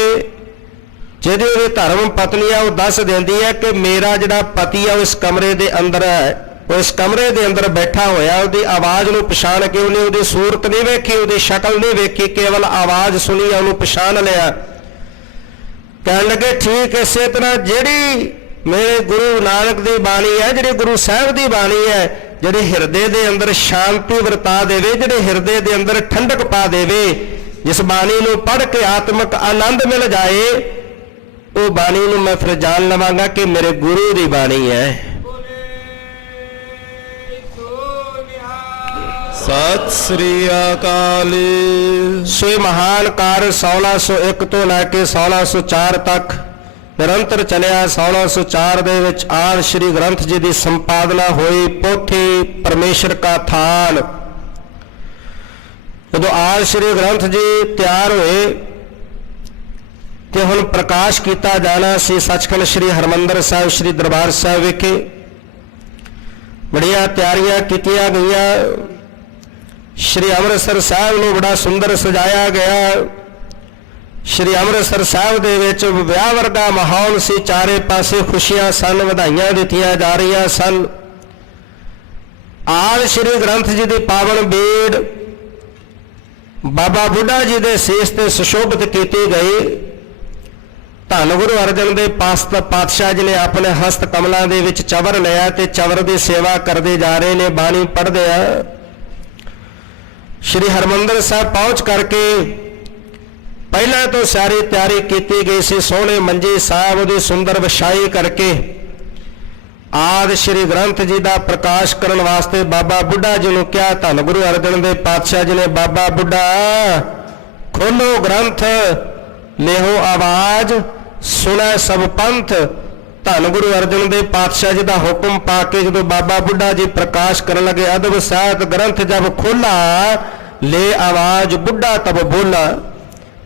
जिहदी ਉਹਦੀ धर्म पत्नी आ वो दस दिंदी है कि मेरा जिहड़ा पति है वो इस कमरे दे अंदर है, वो इस कमरे दे अंदर बैठा होया। ਉਹਦੀ आवाज़ नूं पछाण के ਉਹਨੇ ਉਹਦੀ सूरत नहीं वेखी, ਉਹਦੀ शक्ल नहीं वेखी, केवल आवाज़ सुनी ਉਹਨੂੰ पछाण लिया। कह लगे ठीक इस तरह जिहड़ी मेरे गुरु नानक की बाणी है, जिहड़ी गुरु साहिब की बाणी है, जिहड़ी हिरदे दे अंदर शांति वरता देवे, जिहड़े हिरदे दे अंदर ठंडक पा देवे, जिस बाणी नूं पढ़ के आत्मक आनंद मिल जाए, वो बाणी नूं मैं फिर जान लवांगा कि मेरे गुरु की बाणी है। सत श्री अकाल। सो महान कार्य 1601 तो लैके 1604 तक निरंतर चलिया। 1604 दे विच आद श्री ग्रंथ जी की संपादना हुई। पोथी परमेश्वर का थान, जो आद श्री ग्रंथ जी तैयार हुए तो हुण प्रकाश किया जाना सी सचखंड श्री हरमंदर साहिब श्री दरबार साहिब विखे। बड़िया तैयारियां कीतियां गईयां। श्री अमृतसर साहिब नूं बड़ा सुंदर सजाया गया। श्री अमृतसर साहिब दे विच विआह वर्गा माहौल सी, चारे पासे खुशियां सन, वधाइयां दित्तियां जा रही सन। आद श्री ग्रंथ जी की पावन बीड़ बाबा बुढ़ा जी के सीस ते सुशोभित की गई। धन गुरु अर्जन देव पातशाह जी ने अपने हस्त कमलों के विच चवर लिया ते चवर की सेवा करते जा रहे ने, बाणी पढ़ते हैं। श्री हरमंदिर साहब पहुंच करके पहला तो सारी तैयारी की गई सी। सोहने मंजी साहब उहदी सुंदर विछाई करके आदि श्री ग्रंथ जी का प्रकाश करने वास्ते बाबा बुढ़ा जी ने कहा। धन गुरु अर्जन देव पातशाह जी ने बाबा बुढ़ा खोलो ग्रंथ, लेहो आवाज, सुना सब पंथ। धन गुरु अर्जन देव पातशाह जी का हुक्म पाके जो बाबा बुढ़ा जी प्रकाश करने लगे, अदब सात ग्रंथ जब खोला ले आवाज बुढ़ा तब बोला।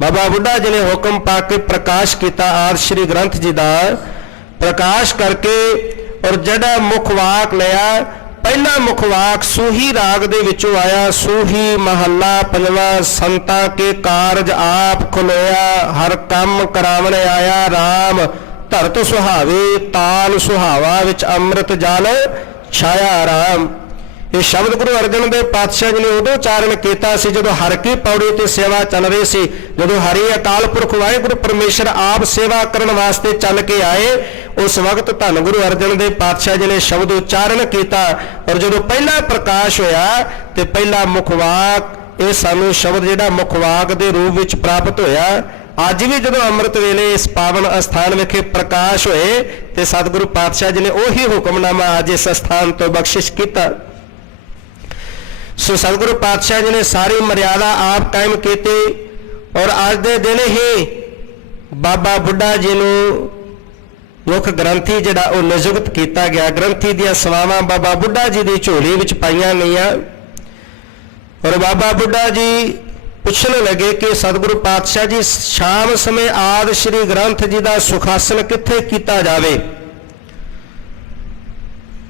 बाबा बुढ़ा जी ने हुक्म पाके प्रकाश किया आदि श्री ग्रंथ जी का प्रकाश करके, और जड़ा मुख वाक लिया पहला मुख वाक सूही राग दे विचों आया। सूही महला पंजवा, संतां के कारज आप खुलोया, हर काम करावन आया राम। धरत सुहावे ताल सुहावा, विच अमृत जल छाया राम। ये शब्द गुरु अर्जन देव पातशाह जी ने उदों उचारण किया जो हर की पौड़ी ते सेवा चल रही सी। जो हरि अकाल पुरख वाहिगुरु परमेश्वर आप सेवा करने वास्ते चल के आए, उस वक्त धन गुरु अर्जन देव पातशाह जी ने शब्द उच्चारण किया। और जो पहला प्रकाश होया तो पहला मुखवाक, ये सानू शब्द जिहड़ा मुखवाक के रूप में प्राप्त होया। अज भी जो अमृत वेले इस पावन अस्थान विखे प्रकाश होए तो सतगुरु पातशाह जी ने उही हुक्मनामा अज इस स्थान तो बख्शिश किया। सो सतगुरु पातशाह जी ने सारी मर्यादा आप कायम की, और अज के दिन ही बाबा बुढ़ा जी को मुख ग्रंथी जिहड़ा वो नियुक्त किया गया। ग्रंथी दियां सवावां बाबा बुढ़ा जी की झोली विच पाईयां गईयां। और बाबा बुढ़ा जी पूछने लगे कि सतगुरु पातशाह जी शाम समय आदि श्री ग्रंथ जी का सुखासन कित्थे कीता जावे।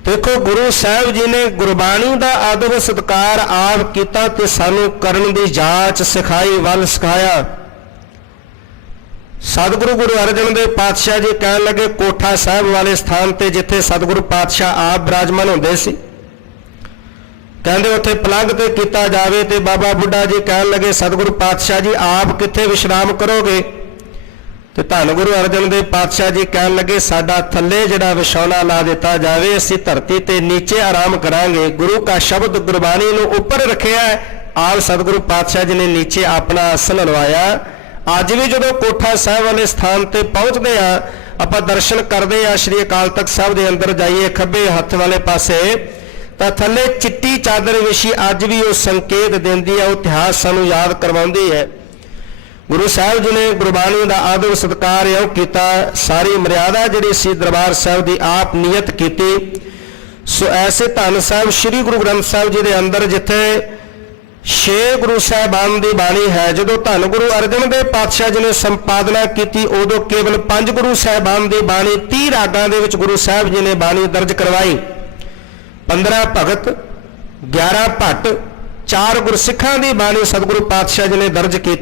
देखो गुरु साहब जी ने गुरबाणी का आदब सत्कार आप किया ते सानू करन दी जांच सिखाई, वल सिखाया। सतगुरु गुरु अर्जन देव पातशाह जी कहन लगे कोठा साहब वाले स्थान ते जिथे सतगुरु पातशाह आप विराजमान होंदे सी, कहंदे उत्थे पलंग ते कीता जावे। ते बाबा बुढ़ा जी कहन लगे सतगुरु पातशाह जी आप किथे विश्राम करोगे। तो धन गुरु अर्जन देव पातशाह जी कहन लगे साडा थले जिहड़ा विछौना ला दिता जावे, असीं धरती ते नीचे आराम करांगे। गुरु का शब्द गुरबाणी नूं उपर रखिया, आप सतगुरु पातशाह जी ने नीचे अपना आसन लवाया। अज भी जो कोठा साहब वाले स्थान ते पहुँचते हैं, आपां दर्शन करते हैं श्री अकाल तख्त साहब के अंदर जाइए खब्बे हथ वाले पासे, तो थले चिट्टी चादर विछी अज भी वो संकेत देंदी है, वो इतिहास सानू याद करवाउंदी है। गुरु साहब जी ने गुरबाणी का आदर सत्कार इउं कीता, सारी मर्यादा जिहड़ी सी दरबार साहब की आप नियत की। सो ऐसे धन साहब श्री गुरु ग्रंथ साहब जी के अंदर जिथे 6 गुरु साहबान की बाणी है, जो धन गुरु अर्जन देव पातशाह जी ने संपादना की उदों केवल 5 गुरु साहबान की बाणी 30 रागां दे विच गुरु साहब जी ने बाणी दर्ज करवाई। 15 भगत, 11 भट्ट, 4 गुरसिखां की बाणी सतगुरु पातशाह जी ने दर्ज की।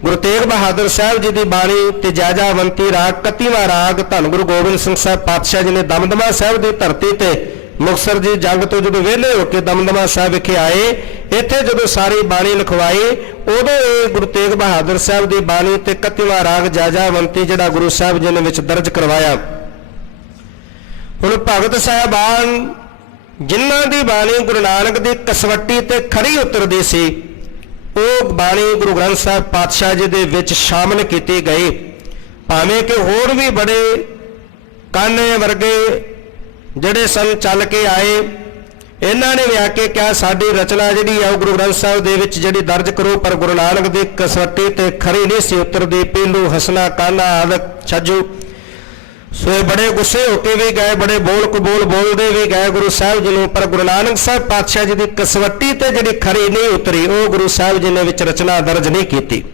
गुरु तेग बहादुर साहब जी की बाणी ते जैजावंती राग 31वां राग धन गुरु गोबिंद सिंह साहब पातशाह जी ने दमदमा साहब की धरती ते मुक्तसर जी जंग तो जो वेले होकर दमदमा साहब विखे आए, इत्थे जो सारी बाणी लिखवाई, उदों गुरु तेग बहादुर साहब की बाणी ते 31वां राग जैजावंती जिहड़ा गुरु साहब जी ने विच दर्ज करवाया। हुण भगत साहबान जिन्हां दी बाणी गुरु नानक दी कसवट्टी ते खरी उतरदी सी, वो बाणी गुरु ग्रंथ साहब पातशाह जी दे विच शामिल की गई। भावें कि होर भी बड़े काने वर्गे जिहड़े सन चल के आए, इन्हां ने भी आके क्या साडी रचना जिहड़ी है गुरु ग्रंथ साहब दे विच जिहड़ी दर्ज करो, पर गुरु नानक दी कसवट्टी ते खरी नहीं सी उतरदी। पीलू हसना काना आदि छज्जू सो बड़े गुस्से होके भी गए, बड़े बोल कबोल बोलते भी गए गुरु साहब जी को, पर गुरु नानक साहब पातशाह जी की कसवट्टी ते जिहड़ी खरी नहीं उतरी, वो गुरु साहब जी ने विच रचना दर्ज नहीं की।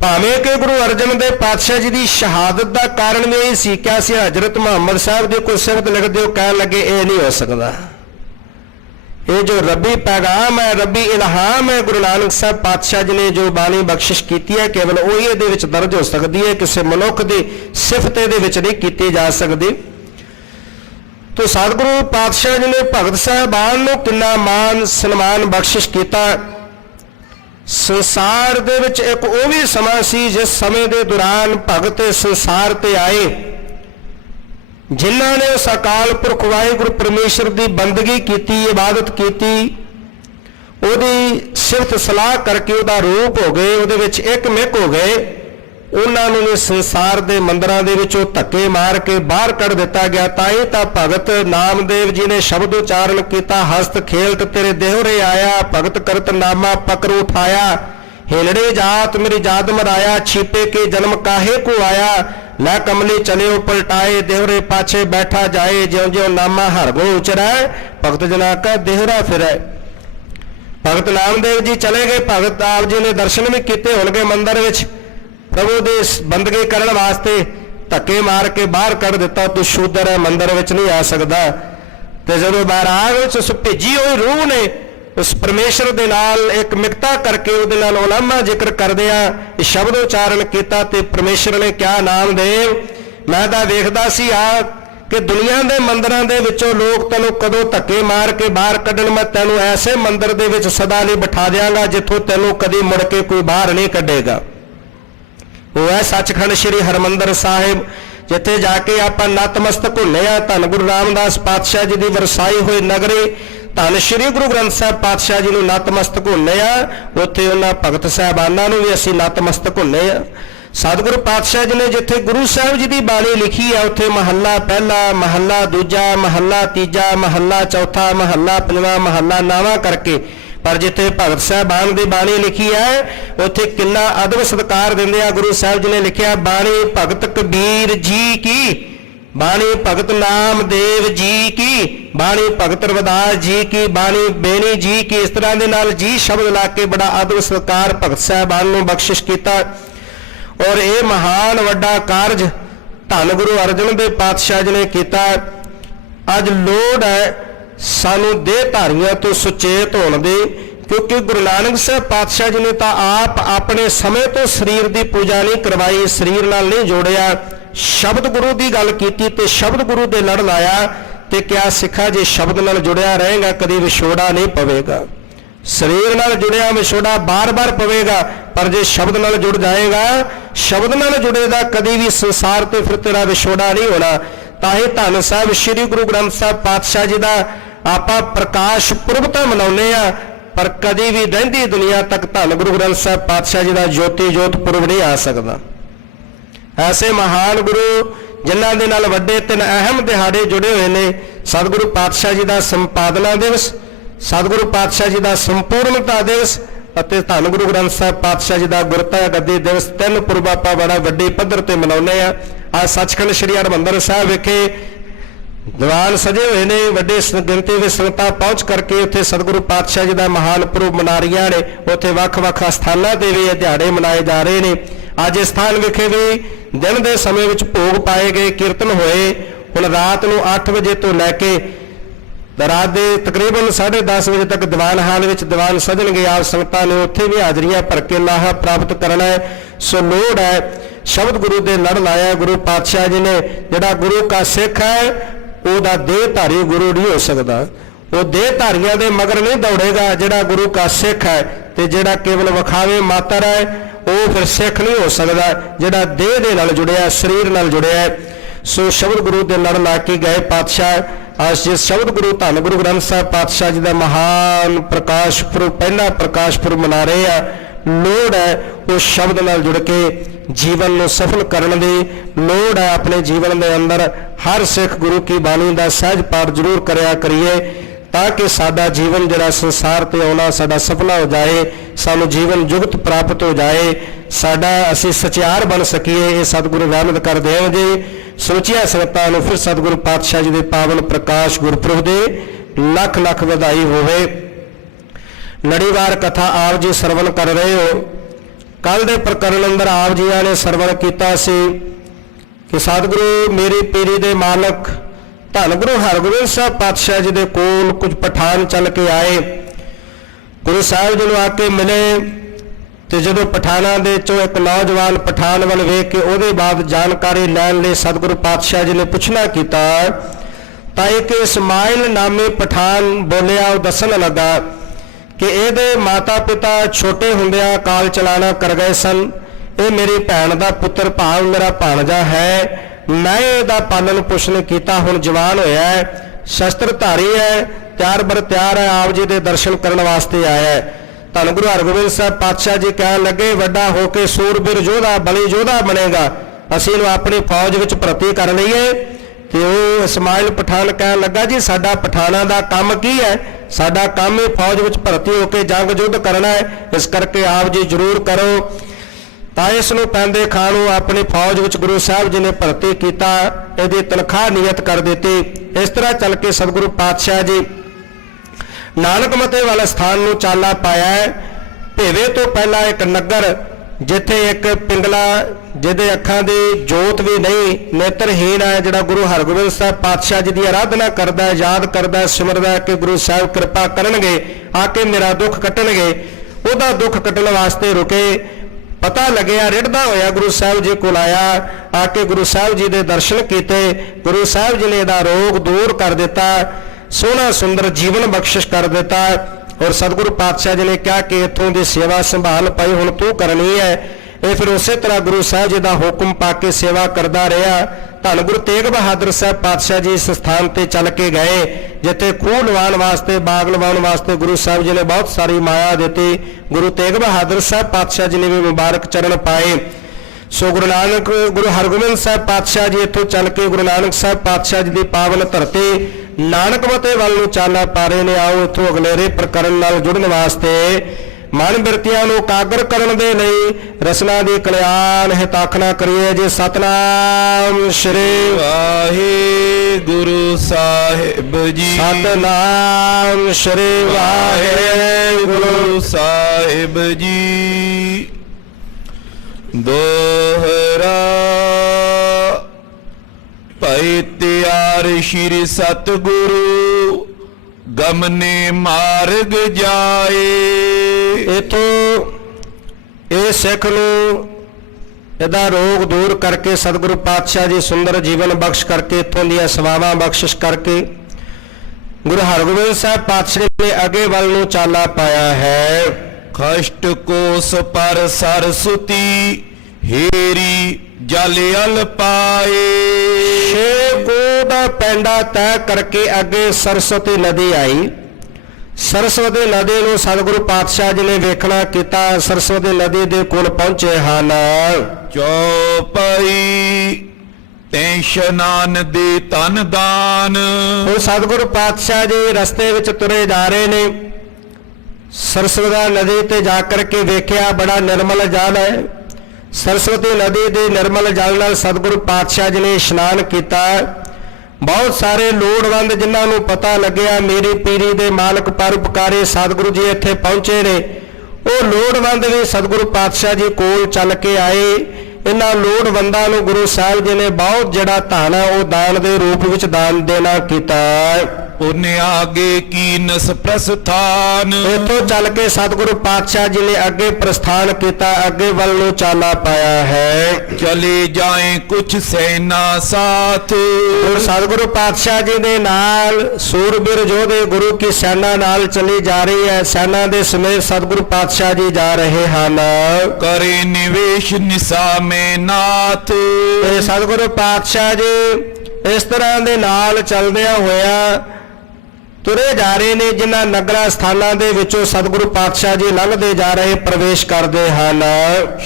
भावें कि गुरु अर्जन देव पातशाह जी की शहादत का कारण भी यही सी, क्या सी हजरत मुहम्मद साहब जी कोई शब्द लिखते हो कह लगे ये नहीं हो सकता, ये जो रबी पैगाम है, रबी इल्हाम है, गुरु नानक साहब पातशाह जी ने जो बाणी बख्शिश की है, केवल वही ये दर्ज हो सकती है, किसी मनुख की सिफत ये नहीं की जा सकती। तो सतगुरु पातशाह जी ने भगत साहबान को कितना मान सन्मान बख्शिश किया। संसार दे विच एक वो भी समा सी जिस समय के दौरान भगत संसार ते आए, जिन्होंने उस अकाल पुरख वाहिगुरु परमेश्वर की बंदगी की, इबादत की, ਉਹਦੀ ਸਿਫਤ ਸਲਾਹ ਕਰਕੇ ਉਹਦਾ ਰੂਪ ਹੋ ਗਏ, ਉਹਦੇ ਵਿੱਚ ਇੱਕ ਮਿਕ ਹੋ ਗਏ। ਉਹਨਾਂ ਨੂੰ ਵੀ ਸੰਸਾਰ ਦੇ ਮੰਦਰਾਂ ਦੇ ਵਿੱਚੋਂ ਧੱਕੇ ਮਾਰ ਕੇ ਬਾਹਰ ਕੱਢ ਦਿੱਤਾ ਗਿਆ। ਤਾਂ ਹੀ ਤਾਂ ਭਗਤ ਨਾਮਦੇਵ ਜੀ ਨੇ ਸ਼ਬਦ ਉਚਾਰਨ ਕੀਤਾ, ਹਸਤ ਖੇਲਤ ਤੇਰੇ ਦੇਹਰੇ ਆਇਆ, ਭਗਤ ਕਰਤ ਨਾਮਾ ਪਕਰ ਉਠਾਇਆ, ਹਿਲੜੇ ਜਾਤ ਮੇਰੀ ਜਾਤ ਮਰਾਇਆ, ਛੀਪੇ ਕੇ ਜਨਮ ਕਾਹੇ ਕੋ ਆਇਆ, ਲੈ ਕਮਲੀ ਚਲਿਓ ਪਲਟਾਏ, ਦੇਹਰੇ ਪਾਛੇ ਬੈਠਾ ਜਾਏ, ਜਿਉਂ ਜਿਉਂ ਨਾਮਾ ਹਰ ਗੋ ਉਚਰੈ, ਭਗਤ ਜਨਾ ਕਾ ਦੇਹਰਾ ਫਿਰੈ। ਭਗਤ ਨਾਮਦੇਵ ਜੀ ਚਲੇ ਗਏ। ਭਗਤ ਆਪ ਜੀ ਨੇ ਦਰਸ਼ਨ ਵੀ ਕੀਤੇ ਹੋਣਗੇ ਮੰਦਿਰ ਵਿੱਚ, ਪ੍ਰਭੂ ਦੇ ਬੰਦਗੀ ਕਰਨ ਵਾਸਤੇ ਧੱਕੇ ਮਾਰ ਕੇ ਬਾਹਰ ਕੱਢ ਦਿੱਤਾ, ਤੂੰ ਸ਼ੂਦਰ ਹੈ, ਮੰਦਿਰ ਵਿੱਚ ਨਹੀਂ ਆ ਸਕਦਾ। ਤੇ ਜਦੋਂ ਬਾਰਾਗ ਵਿੱਚ ਉਸ ਭੇਜੀ ਹੋਈ ਰੂਹ ਨੇ ਉਸ ਪਰਮੇਸ਼ਰ ਦੇ ਨਾਲ ਇੱਕ ਮਿਕਤਾ ਕਰਕੇ ਉਹਦੇ ਨਾਲ ਉਲਾਮਾ ਜ਼ਿਕਰ ਕਰਦਿਆਂ ਇਹ ਸ਼ਬਦ ਉਚਾਰਨ ਕੀਤਾ ਤੇ ਪਰਮੇਸ਼ਰ ਨੇ ਕਿਹਾ, ਨਾਮਦੇਵ ਮੈਂ ਤਾਂ ਵੇਖਦਾ ਸੀ ਆ ਕਿ ਦੁਨੀਆ ਦੇ ਮੰਦਿਰਾਂ ਦੇ ਵਿੱਚੋਂ ਲੋਕ ਤੈਨੂੰ ਕਦੋਂ ਧੱਕੇ ਮਾਰ ਕੇ ਬਾਹਰ ਕੱਢਣ, ਮੈਂ ਤੈਨੂੰ ਐਸੇ ਮੰਦਿਰ ਦੇ ਵਿੱਚ ਸਦਾ ਲਈ ਬਿਠਾ ਦਿਆਂਗਾ ਜਿੱਥੋਂ ਤੈਨੂੰ ਕਦੀ ਮੁੜ ਕੇ ਕੋਈ ਬਾਹਰ ਨਹੀਂ ਕੱਢੇਗਾ। ਉਹ ਹੈ ਸੱਚਖੰਡ ਸ੍ਰੀ ਹਰਿਮੰਦਰ ਸਾਹਿਬ, ਜਿੱਥੇ ਜਾ ਕੇ ਆਪਾਂ ਨਤਮਸਤਕ ਹੁੰਨੇ ਆ। ਧੰਨ ਗੁਰੂ ਰਾਮਦਾਸ ਪਾਤਸ਼ਾਹ ਜੀ ਦੀ ਵਰਸਾਈ ਹੋਈ ਨਗਰੀ, ਧੰਨ ਸ੍ਰੀ ਗੁਰੂ ਗ੍ਰੰਥ ਸਾਹਿਬ ਪਾਤਸ਼ਾਹ ਜੀ ਨੂੰ ਨਤਮਸਤਕ ਹੁੰਨੇ ਆ। ਉੱਥੇ ਉਹਨਾਂ ਭਗਤ ਸਾਹਿਬਾਨਾਂ ਨੂੰ ਵੀ ਅਸੀਂ ਨਤਮਸਤਕ ਹੁੰਨੇ ਆ। ਸਤਿਗੁਰੂ ਪਾਤਸ਼ਾਹ ਜੀ ਨੇ ਜਿੱਥੇ ਗੁਰੂ ਸਾਹਿਬ ਜੀ ਦੀ ਬਾਣੀ ਲਿਖੀ ਹੈ, ਉੱਥੇ ਮਹੱਲਾ ਪਹਿਲਾ, ਮਹੱਲਾ ਦੂਜਾ, ਮਹੱਲਾ ਤੀਜਾ, ਮਹੱਲਾ ਚੌਥਾ, ਮਹੱਲਾ ਪੰਜਵਾਂ, ਮਹੱਲਾ ਨਾਵਾਂ ਕਰਕੇ, ਪਰ ਜਿੱਥੇ ਭਗਤ ਸਾਹਿਬਾਨ ਦੀ ਬਾਣੀ ਲਿਖੀ ਹੈ ਉੱਥੇ ਕਿੰਨਾ ਅਦਬ ਸਤਿਕਾਰ ਦਿੰਦੇ ਆ। ਗੁਰੂ ਸਾਹਿਬ ਜੀ ਨੇ ਲਿਖਿਆ, ਬਾਣੀ ਭਗਤ ਕਬੀਰ ਜੀ ਕੀ, ਬਾਣੀ ਭਗਤ ਨਾਮਦੇਵ ਜੀ ਕੀ, ਬਾਣੀ ਭਗਤ ਰਵਿਦਾਸ ਜੀ ਕੀ, ਬਾਣੀ ਬੇਣੀ ਜੀ ਕੀ। ਇਸ ਤਰ੍ਹਾਂ ਦੇ ਨਾਲ ਜੀ ਸ਼ਬਦ ਲਾ ਕੇ ਬੜਾ ਅਦਬ ਸਤਿਕਾਰ ਭਗਤ ਸਾਹਿਬਾਨ ਨੂੰ ਬਖਸ਼ਿਸ਼ ਕੀਤਾ। ਔਰ ਇਹ ਮਹਾਨ ਵੱਡਾ ਕਾਰਜ ਧੰਨ ਗੁਰੂ ਅਰਜਨ ਦੇਵ ਪਾਤਸ਼ਾਹ ਜੀ ਨੇ ਕੀਤਾ। ਅੱਜ ਲੋੜ ਹੈ ਸਾਨੂੰ ਦੇਹ ਧਾਰੀਆਂ ਤੋਂ ਸੁਚੇਤ ਹੋਣ ਦੀ, ਕਿਉਂਕਿ ਗੁਰੂ ਨਾਨਕ ਸਾਹਿਬ ਪਾਤਸ਼ਾਹ ਜੀ ਨੇ ਤਾਂ ਆਪ ਆਪਣੇ ਸਮੇਂ ਤੋਂ ਸਰੀਰ ਦੀ ਪੂਜਾ ਨਹੀਂ ਕਰਵਾਈ, ਸਰੀਰ ਨਾਲ ਨਹੀਂ ਜੋੜਿਆ, ਸ਼ਬਦ ਗੁਰੂ ਦੀ ਗੱਲ ਕੀਤੀ ਤੇ ਸ਼ਬਦ ਗੁਰੂ ਦੇ ਲੜ ਲਾਇਆ ਤੇ ਕਿਹਾ, ਸਿੱਖਾ ਜੇ ਸ਼ਬਦ ਨਾਲ ਜੁੜਿਆ ਰਹੇਗਾ ਕਦੀ ਵਿਛੋੜਾ ਨਹੀਂ ਪਵੇਗਾ। ਸਰੀਰ ਨਾਲ ਜੁੜਿਆ ਵਿਛੋੜਾ ਬਾਰ-ਬਾਰ ਪਵੇਗਾ, ਪਰ ਜੇ ਸ਼ਬਦ ਨਾਲ ਜੁੜ ਜਾਏਗਾ, ਸ਼ਬਦ ਨਾਲ ਜੁੜੇਗਾ, ਕਦੀ ਵੀ ਸੰਸਾਰ ਤੇ ਫਿਰ ਤੇਰਾ ਵਿਛੋੜਾ ਨਹੀਂ ਹੋਣਾ। ਤਾਂ ਹੀ ਧੰਨ ਸਾਹਿਬ ਸ੍ਰੀ ਗੁਰੂ ਗ੍ਰੰਥ ਸਾਹਿਬ ਪਾਤਸ਼ਾਹ ਜੀ ਦਾ ਆਪਾਂ ਪ੍ਰਕਾਸ਼ ਪੁਰਬ ਤਾਂ ਮਨਾਉਂਦੇ ਆ, ਪਰ ਕਦੀ ਵੀ ਰਹਿੰਦੀ ਦੁਨੀਆ ਤੱਕ ਧੰਨ ਗੁਰੂ ਗ੍ਰੰਥ ਸਾਹਿਬ ਪਾਤਸ਼ਾਹ ਜੀ ਦਾ ਜੋਤੀ ਜੋਤ ਪੁਰਬ ਨਹੀਂ ਆ ਸਕਦਾ। ਐਸੇ ਮਹਾਨ ਗੁਰੂ ਜਿਨ੍ਹਾਂ ਦੇ ਨਾਲ ਵੱਡੇ ਤਿੰਨ ਅਹਿਮ ਦਿਹਾੜੇ ਜੁੜੇ ਹੋਏ ਨੇ, ਸਤਿਗੁਰੂ ਪਾਤਸ਼ਾਹ ਜੀ ਦਾ ਸੰਪਾਦਨਾ ਦਿਵਸ, ਸਤਿਗੁਰੂ ਪਾਤਸ਼ਾਹ ਜੀ ਦਾ ਸੰਪੂਰਨਤਾ ਦਿਵਸ ਅਤੇ ਧੰਨ ਗੁਰੂ ਗ੍ਰੰਥ ਸਾਹਿਬ ਪਾਤਸ਼ਾਹ ਜੀ ਦਾ ਗੁਰਤਾ ਗੱਦੀ ਦਿਵਸ। ਤਿੰਨ ਪੁਰਬ ਆਪਾਂ ਬੜਾ ਵੱਡੇ ਪੱਧਰ ਤੇ ਮਨਾਉਂਦੇ ਆ। ਅੱਜ ਸੱਚਖੰਡ ਸ੍ਰੀ ਹਰਿਮੰਦਰ ਸਾਹਿਬ ਵਿਖੇ ਦੀਵਾਨ ਸਜੇ ਹੋਏ ਨੇ, ਵੱਡੇ ਗਿਣਤੀ ਵਿੱਚ ਸੰਗਤਾਂ ਪਹੁੰਚ ਕਰਕੇ ਉੱਥੇ ਸਤਿਗੁਰੂ ਪਾਤਸ਼ਾਹ ਜੀ ਦਾ ਮਹਾਨ ਪੁਰਬ ਮਨਾ ਰਹੀਆਂ ਨੇ। ਉੱਥੇ ਵੱਖ-ਵੱਖ ਸਥਾਨਾਂ ਤੇ ਵੀ ਇਹ ਦਿਹਾੜੇ ਮਨਾਏ ਜਾ ਰਹੇ ਨੇ। ਅੱਜ ਇਸ ਸਥਾਨ ਵਿਖੇ ਵੀ ਦਿਨ ਦੇ ਸਮੇਂ ਵਿੱਚ ਭੋਗ ਪਾਏ ਗਏ, ਕੀਰਤਨ ਹੋਏ। ਹੁਣ ਰਾਤ ਨੂੰ 8 ਵਜੇ ਤੋਂ ਲੈ ਕੇ ਰਾਤ ਦੇ ਤਕਰੀਬਨ 10:30 ਵਜੇ ਤੱਕ ਦੀਵਾਨ ਹਾਲ ਵਿੱਚ ਦੀਵਾਨ ਸਜਣਗੇ। ਆਪ ਸੰਗਤਾਂ ਨੇ ਉੱਥੇ ਵੀ ਹਾਜ਼ਰੀਆਂ ਭਰ ਕੇ ਲਾਹਾ ਪ੍ਰਾਪਤ ਕਰਨਾ ਹੈ। ਸੋ ਲੋੜ ਹੈ ਸ਼ਬਦ ਗੁਰੂ ਦੇ ਲੜ ਲਾਇਆ ਗੁਰੂ ਪਾਤਸ਼ਾਹ ਜੀ ਨੇ। ਜਿਹੜਾ ਗੁਰੂ ਕਾ ਸਿੱਖ ਹੈ ਉਹਦਾ ਦੇਹ ਧਾਰੀ ਗੁਰੂ ਨਹੀਂ ਹੋ ਸਕਦਾ। ਉਹ ਦੇਹ ਧਾਰੀਆਂ ਦੇ ਮਗਰ ਨਹੀਂ ਦੌੜੇਗਾ ਜਿਹੜਾ ਗੁਰੂ ਕਾ ਸਿੱਖ ਹੈ। ਤੇ ਜਿਹੜਾ ਕੇਵਲ ਵਿਖਾਵੇ ਮਾਤਰ ਹੈ ਉਹ ਫਿਰ ਸਿੱਖ ਨਹੀਂ ਹੋ ਸਕਦਾ, ਜਿਹੜਾ ਦੇਹ ਦੇ ਨਾਲ ਜੁੜਿਆ, ਸਰੀਰ ਨਾਲ ਜੁੜਿਆ। ਸੋ ਸ਼ਬਦ ਗੁਰੂ ਦੇ ਲੜ ਲਾ ਕੇ ਗਏ ਪਾਤਸ਼ਾਹ। ਅੱਜ ਜਿਸ ਸ਼ਬਦ ਗੁਰੂ ਧੰਨ ਗੁਰੂ ਗ੍ਰੰਥ ਸਾਹਿਬ ਪਾਤਸ਼ਾਹ ਜੀ ਦਾ ਮਹਾਨ ਪ੍ਰਕਾਸ਼ ਪੁਰਬ, ਪਹਿਲਾ ਪ੍ਰਕਾਸ਼ ਪੁਰਬ ਮਨਾ ਰਹੇ ਆ। ਲੋੜ ਹੈ ਉਸ ਸ਼ਬਦ ਨਾਲ ਜੁੜ ਕੇ ਜੀਵਨ ਨੂੰ ਸਫਲ ਕਰਨ ਦੀ। ਲੋੜ ਹੈ ਆਪਣੇ ਜੀਵਨ ਦੇ ਅੰਦਰ ਹਰ ਸਿੱਖ ਗੁਰੂ ਕੀ ਬਾਣੀ ਦਾ ਸਹਿਜ ਪਾਠ ਜ਼ਰੂਰ ਕਰਿਆ ਕਰੀਏ, ਤਾਂ ਕਿ ਸਾਡਾ ਜੀਵਨ ਜਿਹੜਾ ਸੰਸਾਰ ਤੇ ਆਉਣਾ ਸਾਡਾ ਸਫਲਾ ਹੋ ਜਾਏ, ਸਾਨੂੰ ਜੀਵਨ ਜੁਗਤ ਪ੍ਰਾਪਤ ਹੋ ਜਾਏ, ਸਾਡਾ ਅਸੀਂ ਸਚਿਆਰ ਬਣ ਸਕੀਏ। ਇਹ ਸਤਿਗੁਰੂ ਰਹਿਮਤ ਕਰ ਦੇਣ ਜੀ। ਸੋਚਿਆ ਸੰਗਤਾਂ ਨੂੰ ਫਿਰ ਸਤਿਗੁਰੂ ਪਾਤਸ਼ਾਹ ਜੀ ਦੇ ਪਾਵਨ ਪ੍ਰਕਾਸ਼ ਗੁਰਪੁਰਬ ਦੇ ਲੱਖ ਲੱਖ ਵਧਾਈ ਹੋਵੇ। ਲੜੀਵਾਰ ਕਥਾ ਆਪ ਜੀ ਸਰਵਣ ਕਰ ਰਹੇ ਹੋ। ਕੱਲ ਦੇ ਪ੍ਰਕਰਨ ਅੰਦਰ ਆਪ ਜੀਆਂ ਨੇ ਸਰਵਣ ਕੀਤਾ ਸੀ ਕਿ ਸਤਿਗੁਰੂ ਮੇਰੀ ਪੀਰੀ ਦੇ ਮਾਲਕ ਧੰਨ ਗੁਰੂ ਹਰਗੋਬਿੰਦ ਸਾਹਿਬ ਪਾਤਸ਼ਾਹ ਜੀ ਦੇ ਕੋਲ ਕੁਝ ਪਠਾਨ ਚੱਲ ਕੇ ਆਏ। ਗੁਰੂ ਸਾਹਿਬ ਜੀ ਨੂੰ ਆ ਕੇ ਮਿਲੇ ਤੇ ਜਦੋਂ ਪਠਾਨਾਂ ਦੇ ਚੋਂ ਇੱਕ ਨੌਜਵਾਨ ਪਠਾਨ ਵੱਲ ਵੇਖ ਕੇ ਉਹਦੇ ਬਾਅਦ ਜਾਣਕਾਰੀ ਲੈਣ ਲਈ ਸਤਿਗੁਰੂ ਪਾਤਸ਼ਾਹ ਜੀ ਨੇ ਪੁੱਛਣਾ ਕੀਤਾ ਤਾਂ ਇੱਕ ਇਸਮਾਇਲ ਨਾਮੇ ਪਠਾਨ ਬੋਲਿਆ। ਉਹ ਦੱਸਣ ਲੱਗਾ ਕਿ ਇਹਦੇ ਮਾਤਾ ਪਿਤਾ ਛੋਟੇ ਹੁੰਦਿਆਂ ਕਾਲ ਚਲਾਣਾ ਕਰ ਗਏ ਸਨ। ਇਹ ਮੇਰੀ ਭੈਣ ਦਾ ਪੁੱਤਰ ਭਾਵ ਮੇਰਾ ਭਾਣਜਾ ਹੈ। ਮੈਂ ਇਹਦਾ ਪਾਲਣ ਪੋਸ਼ਣ ਕੀਤਾ, ਹੁਣ ਜਵਾਨ ਹੋਇਆ ਹੈ, ਸ਼ਸਤਰ ਧਾਰੀ ਹੈ ਤਿਆਰ ਬਰ ਤਿਆਰ ਹੈ, ਆਪ ਜੀ ਦੇ ਦਰਸ਼ਨ ਕਰਨ ਵਾਸਤੇ ਆਇਆ ਹੈ। ਧੰਨ ਗੁਰੂ ਹਰਗੋਬਿੰਦ ਸਾਹਿਬ ਪਾਤਸ਼ਾਹ ਜੀ ਕਹਿਣ ਲੱਗੇ, ਵੱਡਾ ਹੋ ਕੇ ਸੂਰਬੀਰ ਯੋਧਾ ਬਲੀ ਯੋਧਾ ਬਣੇਗਾ, ਅਸੀਂ ਇਹਨੂੰ ਆਪਣੀ ਫੌਜ ਵਿੱਚ ਭਰਤੀ ਕਰ ਲਈਏ। ਤੇ ਉਹ ਇਸਮਾਇਲ ਪਠਾਨ ਕਹਿਣ ਲੱਗਾ, ਜੀ ਸਾਡਾ ਪਠਾਨਾਂ ਦਾ ਕੰਮ ਕੀ ਹੈ, ਸਾਡਾ ਕੰਮ ਹੀ ਫੌਜ ਵਿੱਚ ਭਰਤੀ ਹੋ ਕੇ ਜੰਗ ਯੁੱਧ ਕਰਨਾ ਹੈ, ਇਸ ਕਰਕੇ ਆਪ ਜੀ ਜ਼ਰੂਰ ਕਰੋ। ਤਾਂ ਇਸ ਨੂੰ ਪੈਂਦੇ ਖਾਂ ਨੂੰ ਆਪਣੀ ਫੌਜ ਵਿੱਚ ਗੁਰੂ ਸਾਹਿਬ ਜੀ ਨੇ ਭਰਤੀ ਕੀਤਾ, ਇਹਦੀ ਤਨਖਾਹ ਨਿਯਤ ਕਰ ਦਿੱਤੀ। ਇਸ ਤਰ੍ਹਾਂ ਚੱਲ ਕੇ ਸਤਿਗੁਰੂ ਪਾਤਸ਼ਾਹ ਜੀ ਨਾਨਕ ਮਤੇ ਵਾਲੇ ਸਥਾਨ ਨੂੰ ਚਾਲਾ ਪਾਇਆ ਹੈ। ਭੇਵੇ ਤੋਂ ਪਹਿਲਾਂ ਇੱਕ ਨਗਰ, ਜਿੱਥੇ ਇੱਕ ਪਿੰਗਲਾ ਜਿਹਦੇ ਅੱਖਾਂ ਦੀ ਜੋਤ ਵੀ ਨਹੀਂ, ਨੇਤਰਹੀਣ ਹੈ, ਜਿਹੜਾ ਗੁਰੂ ਹਰਗੋਬਿੰਦ ਸਾਹਿਬ ਪਾਤਸ਼ਾਹ ਜੀ ਦੀ ਆਰਾਧਨਾ ਕਰਦਾ, ਯਾਦ ਕਰਦਾ, ਸਿਮਰਦਾ ਕਿ ਗੁਰੂ ਸਾਹਿਬ ਕਿਰਪਾ ਕਰਨਗੇ, ਆ ਕੇ ਮੇਰਾ ਦੁੱਖ ਕੱਟਣਗੇ, ਉਹਦਾ ਦੁੱਖ ਕੱਟਣ ਵਾਸਤੇ ਰੁਕੇ। ਪਤਾ ਲੱਗਿਆ, ਰਿੜਦਾ ਹੋਇਆ ਗੁਰੂ ਸਾਹਿਬ ਜੀ ਕੋਲ ਆਇਆ, ਆ ਕੇ ਗੁਰੂ ਸਾਹਿਬ ਜੀ ਦੇ ਦਰਸ਼ਨ ਕੀਤੇ। ਗੁਰੂ ਸਾਹਿਬ ਜੀ ਨੇ ਇਹਦਾ ਰੋਗ ਦੂਰ ਕਰ ਦਿੱਤਾ, ਸੋਹਣਾ ਸੁੰਦਰ ਜੀਵਨ ਬਖਸ਼ਿਸ਼ ਕਰ ਦਿੱਤਾ। ਔਰ ਸਤਿਗੁਰੂ ਪਾਤਸ਼ਾਹ ਜੀ ਨੇ ਕਿਹਾ ਕਿ ਇੱਥੋਂ ਦੀ ਸੇਵਾ ਸੰਭਾਲ ਪਈ ਹੁਣ ਤੂੰ ਕਰਨੀ ਹੈ। ਇਹ ਫਿਰ ਉਸੇ ਤਰ੍ਹਾਂ ਗੁਰੂ ਸਾਹਿਬ ਜੀ ਦਾ ਹੁਕਮ ਪਾ ਕੇ ਸੇਵਾ ਕਰਦਾ ਰਿਹਾ। ਧੰਨ ਗੁਰੂ ਤੇਗ ਬਹਾਦਰ ਸਾਹਿਬ ਪਾਤਸ਼ਾਹ ਜੀ ਇਸ ਸਥਾਨ ਤੇ ਚੱਲ ਕੇ ਗਏ, ਜਿੱਥੇ ਖੂਹ ਲਵਾਉਣ ਵਾਸਤੇ, ਬਾਗ ਲਵਾਉਣ ਵਾਸਤੇ ਗੁਰੂ ਸਾਹਿਬ ਜੀ ਨੇ ਬਹੁਤ ਸਾਰੀ ਮਾਇਆ ਦਿੱਤੀ। ਗੁਰੂ ਤੇਗ ਬਹਾਦਰ ਸਾਹਿਬ ਪਾਤਸ਼ਾਹ ਜੀ ਨੇ ਵੀ ਮੁਬਾਰਕ ਚਰਨ ਪਾਏ। ਸੋ ਗੁਰੂ ਹਰਗੋਬਿੰਦ ਸਾਹਿਬ ਪਾਤਸ਼ਾਹ ਜੀ ਇੱਥੋਂ ਚੱਲ ਕੇ ਗੁਰੂ ਨਾਨਕ ਸਾਹਿਬ ਪਾਤਸ਼ਾਹ ਜੀ ਦੀ ਪਾਵਨ ਧਰਤੀ ਨਾਨਕ ਮਤੇ ਵੱਲ ਨੂੰ ਚਾਲਾ ਪਾ ਰਹੇ ਨੇ। ਆਓ ਇੱਥੋਂ ਅਗਲੇਰੇ ਪ੍ਰਕਰਨ ਨਾਲ ਜੁੜਨ ਵਾਸਤੇ, ਮਨ ਬਿਰਤੀਆਂ ਨੂੰ ਕਾਗਰ ਕਰਨ ਦੇ ਲਈ ਰਸਨਾ ਦੀ ਕਲਿਆਣ ਹਿਤਾਖਣਾ ਕਰੀਏ ਜੀ। ਸਤਨਾਮ ਸ਼੍ਰੀ ਵਾਹਿਗੁਰੂ ਸਾਹਿਬ ਜੀ, ਸਤਨਾਮ ਸ਼੍ਰੀ ਵਾਹਿਗੁਰੂ ਸਾਹਿਬ ਜੀ। ਦੋਹਰਾ ਭਈ ਤਿਆਰ ਸ਼੍ਰੀ ਸਤਿਗੁਰੂ ਗਮਨੇ ਮਾਰਗ ਜਾਏ। ਇਥੋਂ ਇਹ ਸਿੱਖ ਨੂੰ ਇਹਦਾ ਰੋਗ ਦੂਰ ਕਰਕੇ ਸਤਿਗੁਰੂ ਪਾਤਸ਼ਾਹ ਜੀ ਸੁੰਦਰ ਜੀਵਨ ਬਖਸ਼ ਕਰਕੇ, ਇੱਥੋਂ ਦੀਆਂ ਸੇਵਾਵਾਂ ਬਖਸ਼ਿਸ਼ ਕਰਕੇ ਗੁਰੂ ਹਰਗੋਬਿੰਦ ਸਾਹਿਬ ਪਾਤਸ਼ਾਹ ਨੇ ਅੱਗੇ ਵੱਲ ਨੂੰ ਚਾਲਾ ਪਾਇਆ ਹੈ। ਕਸ਼ਟ ਕੋਸ ਪਰ ਸਰਸੁਤੀ ਹੇਰੀ ਜਲ ਅਲ ਪਾਏ। 6 ਕੋਹ ਦਾ ਪੈਂਡਾ ਤੈਅ ਕਰਕੇ ਅੱਗੇ ਸਰਸਵਤੀ ਨਦੀ ਆਈ। ਸਰਸਵਤੀ ਨਦੀ ਨੂੰ ਸਤਿਗੁਰੂ ਪਾਤਸ਼ਾਹ ਜੀ ਨੇ ਵੇਖਣਾ ਕੀਤਾ। ਸਰਸਵਤੀ ਨਦੀ ਦੇ ਕੋਲ ਪਹੁੰਚੇ ਹਨ। ਚੌਪਈ ਤੈ ਇਸ਼ਨਾਨ ਦੇ ਤਨ ਦਾਨ। ਹੁਣ ਸਤਿਗੁਰੂ ਪਾਤਸ਼ਾਹ ਜੀ ਰਸਤੇ ਵਿੱਚ ਤੁਰੇ ਜਾ ਰਹੇ ਨੇ। ਸਰਸਵਤੀ ਨਦੀ ਤੇ ਜਾ ਕਰਕੇ ਵੇਖਿਆ ਬੜਾ ਨਿਰਮਲ ਜਲ ਹੈ। ਸਰਸਵਤੀ ਨਦੀ ਦੇ ਨਿਰਮਲ ਜਲ ਨਾਲ ਸਤਿਗੁਰੂ ਪਾਤਸ਼ਾਹ ਜੀ ਨੇ ਇਸ਼ਨਾਨ ਕੀਤਾ। ਬਹੁਤ ਸਾਰੇ ਲੋੜਵੰਦ ਜਿਨ੍ਹਾਂ ਨੂੰ ਪਤਾ ਲੱਗਿਆ ਮੇਰੀ ਪੀਰੀ ਦੇ ਮਾਲਕ ਪਰਉਪਕਾਰੀ ਸਤਿਗੁਰੂ ਜੀ ਇੱਥੇ ਪਹੁੰਚੇ ਨੇ, ਉਹ ਲੋੜਵੰਦ ਵੀ ਸਤਿਗੁਰੂ ਪਾਤਸ਼ਾਹ ਜੀ ਕੋਲ ਚੱਲ ਕੇ ਆਏ। ਇਹਨਾਂ ਲੋੜਵੰਦਾਂ ਨੂੰ ਗੁਰੂ ਸਾਹਿਬ ਜੀ ਨੇ ਬਹੁਤ ਜਿਹੜਾ ਧਨ ਹੈ ਉਹ ਦਾਨ ਦੇ ਰੂਪ ਵਿੱਚ ਦਾਨ ਦੇਣਾ ਕੀਤਾ। ਉਹਨੇ ਆਗੇ ਕੀਨਸ ਪ੍ਰਸਥਾਨ। ਇੱਥੋਂ ਚੱਲ ਕੇ ਸਤਿਗੁਰੂ ਪਾਤਸ਼ਾਹ ਜੀ ਨੇ ਅੱਗੇ ਪ੍ਰਸਥਾਨ ਕੀਤਾ, ਅੱਗੇ ਵੱਲ ਨੂੰ ਚਾਲਾ ਪਾਇਆ ਹੈ। ਚਲੇ ਜਾਏ ਕੁਛ ਸੈਨਾ ਸਾਥ। ਸਤਿਗੁਰੂ ਪਾਤਸ਼ਾਹ ਜੀ ਦੇ ਨਾਲ ਸੂਰਬੀਰ ਯੋਧੇ ਗੁਰੂ ਕੀ ਸੈਨਾ ਨਾਲ ਚਲੀ ਜਾ ਰਹੀ ਹੈ। ਸੈਨਾ ਦੇ ਸਮੇਤ ਸਤਿਗੁਰੂ ਪਾਤਸ਼ਾਹ ਜੀ ਜਾ ਰਹੇ ਹਨ। ਕਰੇ ਨਿਵੇਸ਼ ਨਿਸਾਮੇ ਨਾਥ। ਇਹ ਸਤਿਗੁਰੂ ਪਾਤਸ਼ਾਹ ਜੀ ਇਸ ਤਰ੍ਹਾਂ ਦੇ ਨਾਲ ਚੱਲਦਿਆਂ ਹੋਇਆ ਤੁਰੇ ਜਾ ਰਹੇ ਨੇ, ਜਿਨ੍ਹਾਂ ਨਗਰਾਂ ਸਥਾਨਾਂ ਦੇ ਵਿੱਚੋਂ ਸਤਿਗੁਰੂ ਪਾਤਸ਼ਾਹ ਜੀ ਲੰਘਦੇ ਜਾ ਰਹੇ, ਪ੍ਰਵੇਸ਼ ਕਰਦੇ ਹਨ।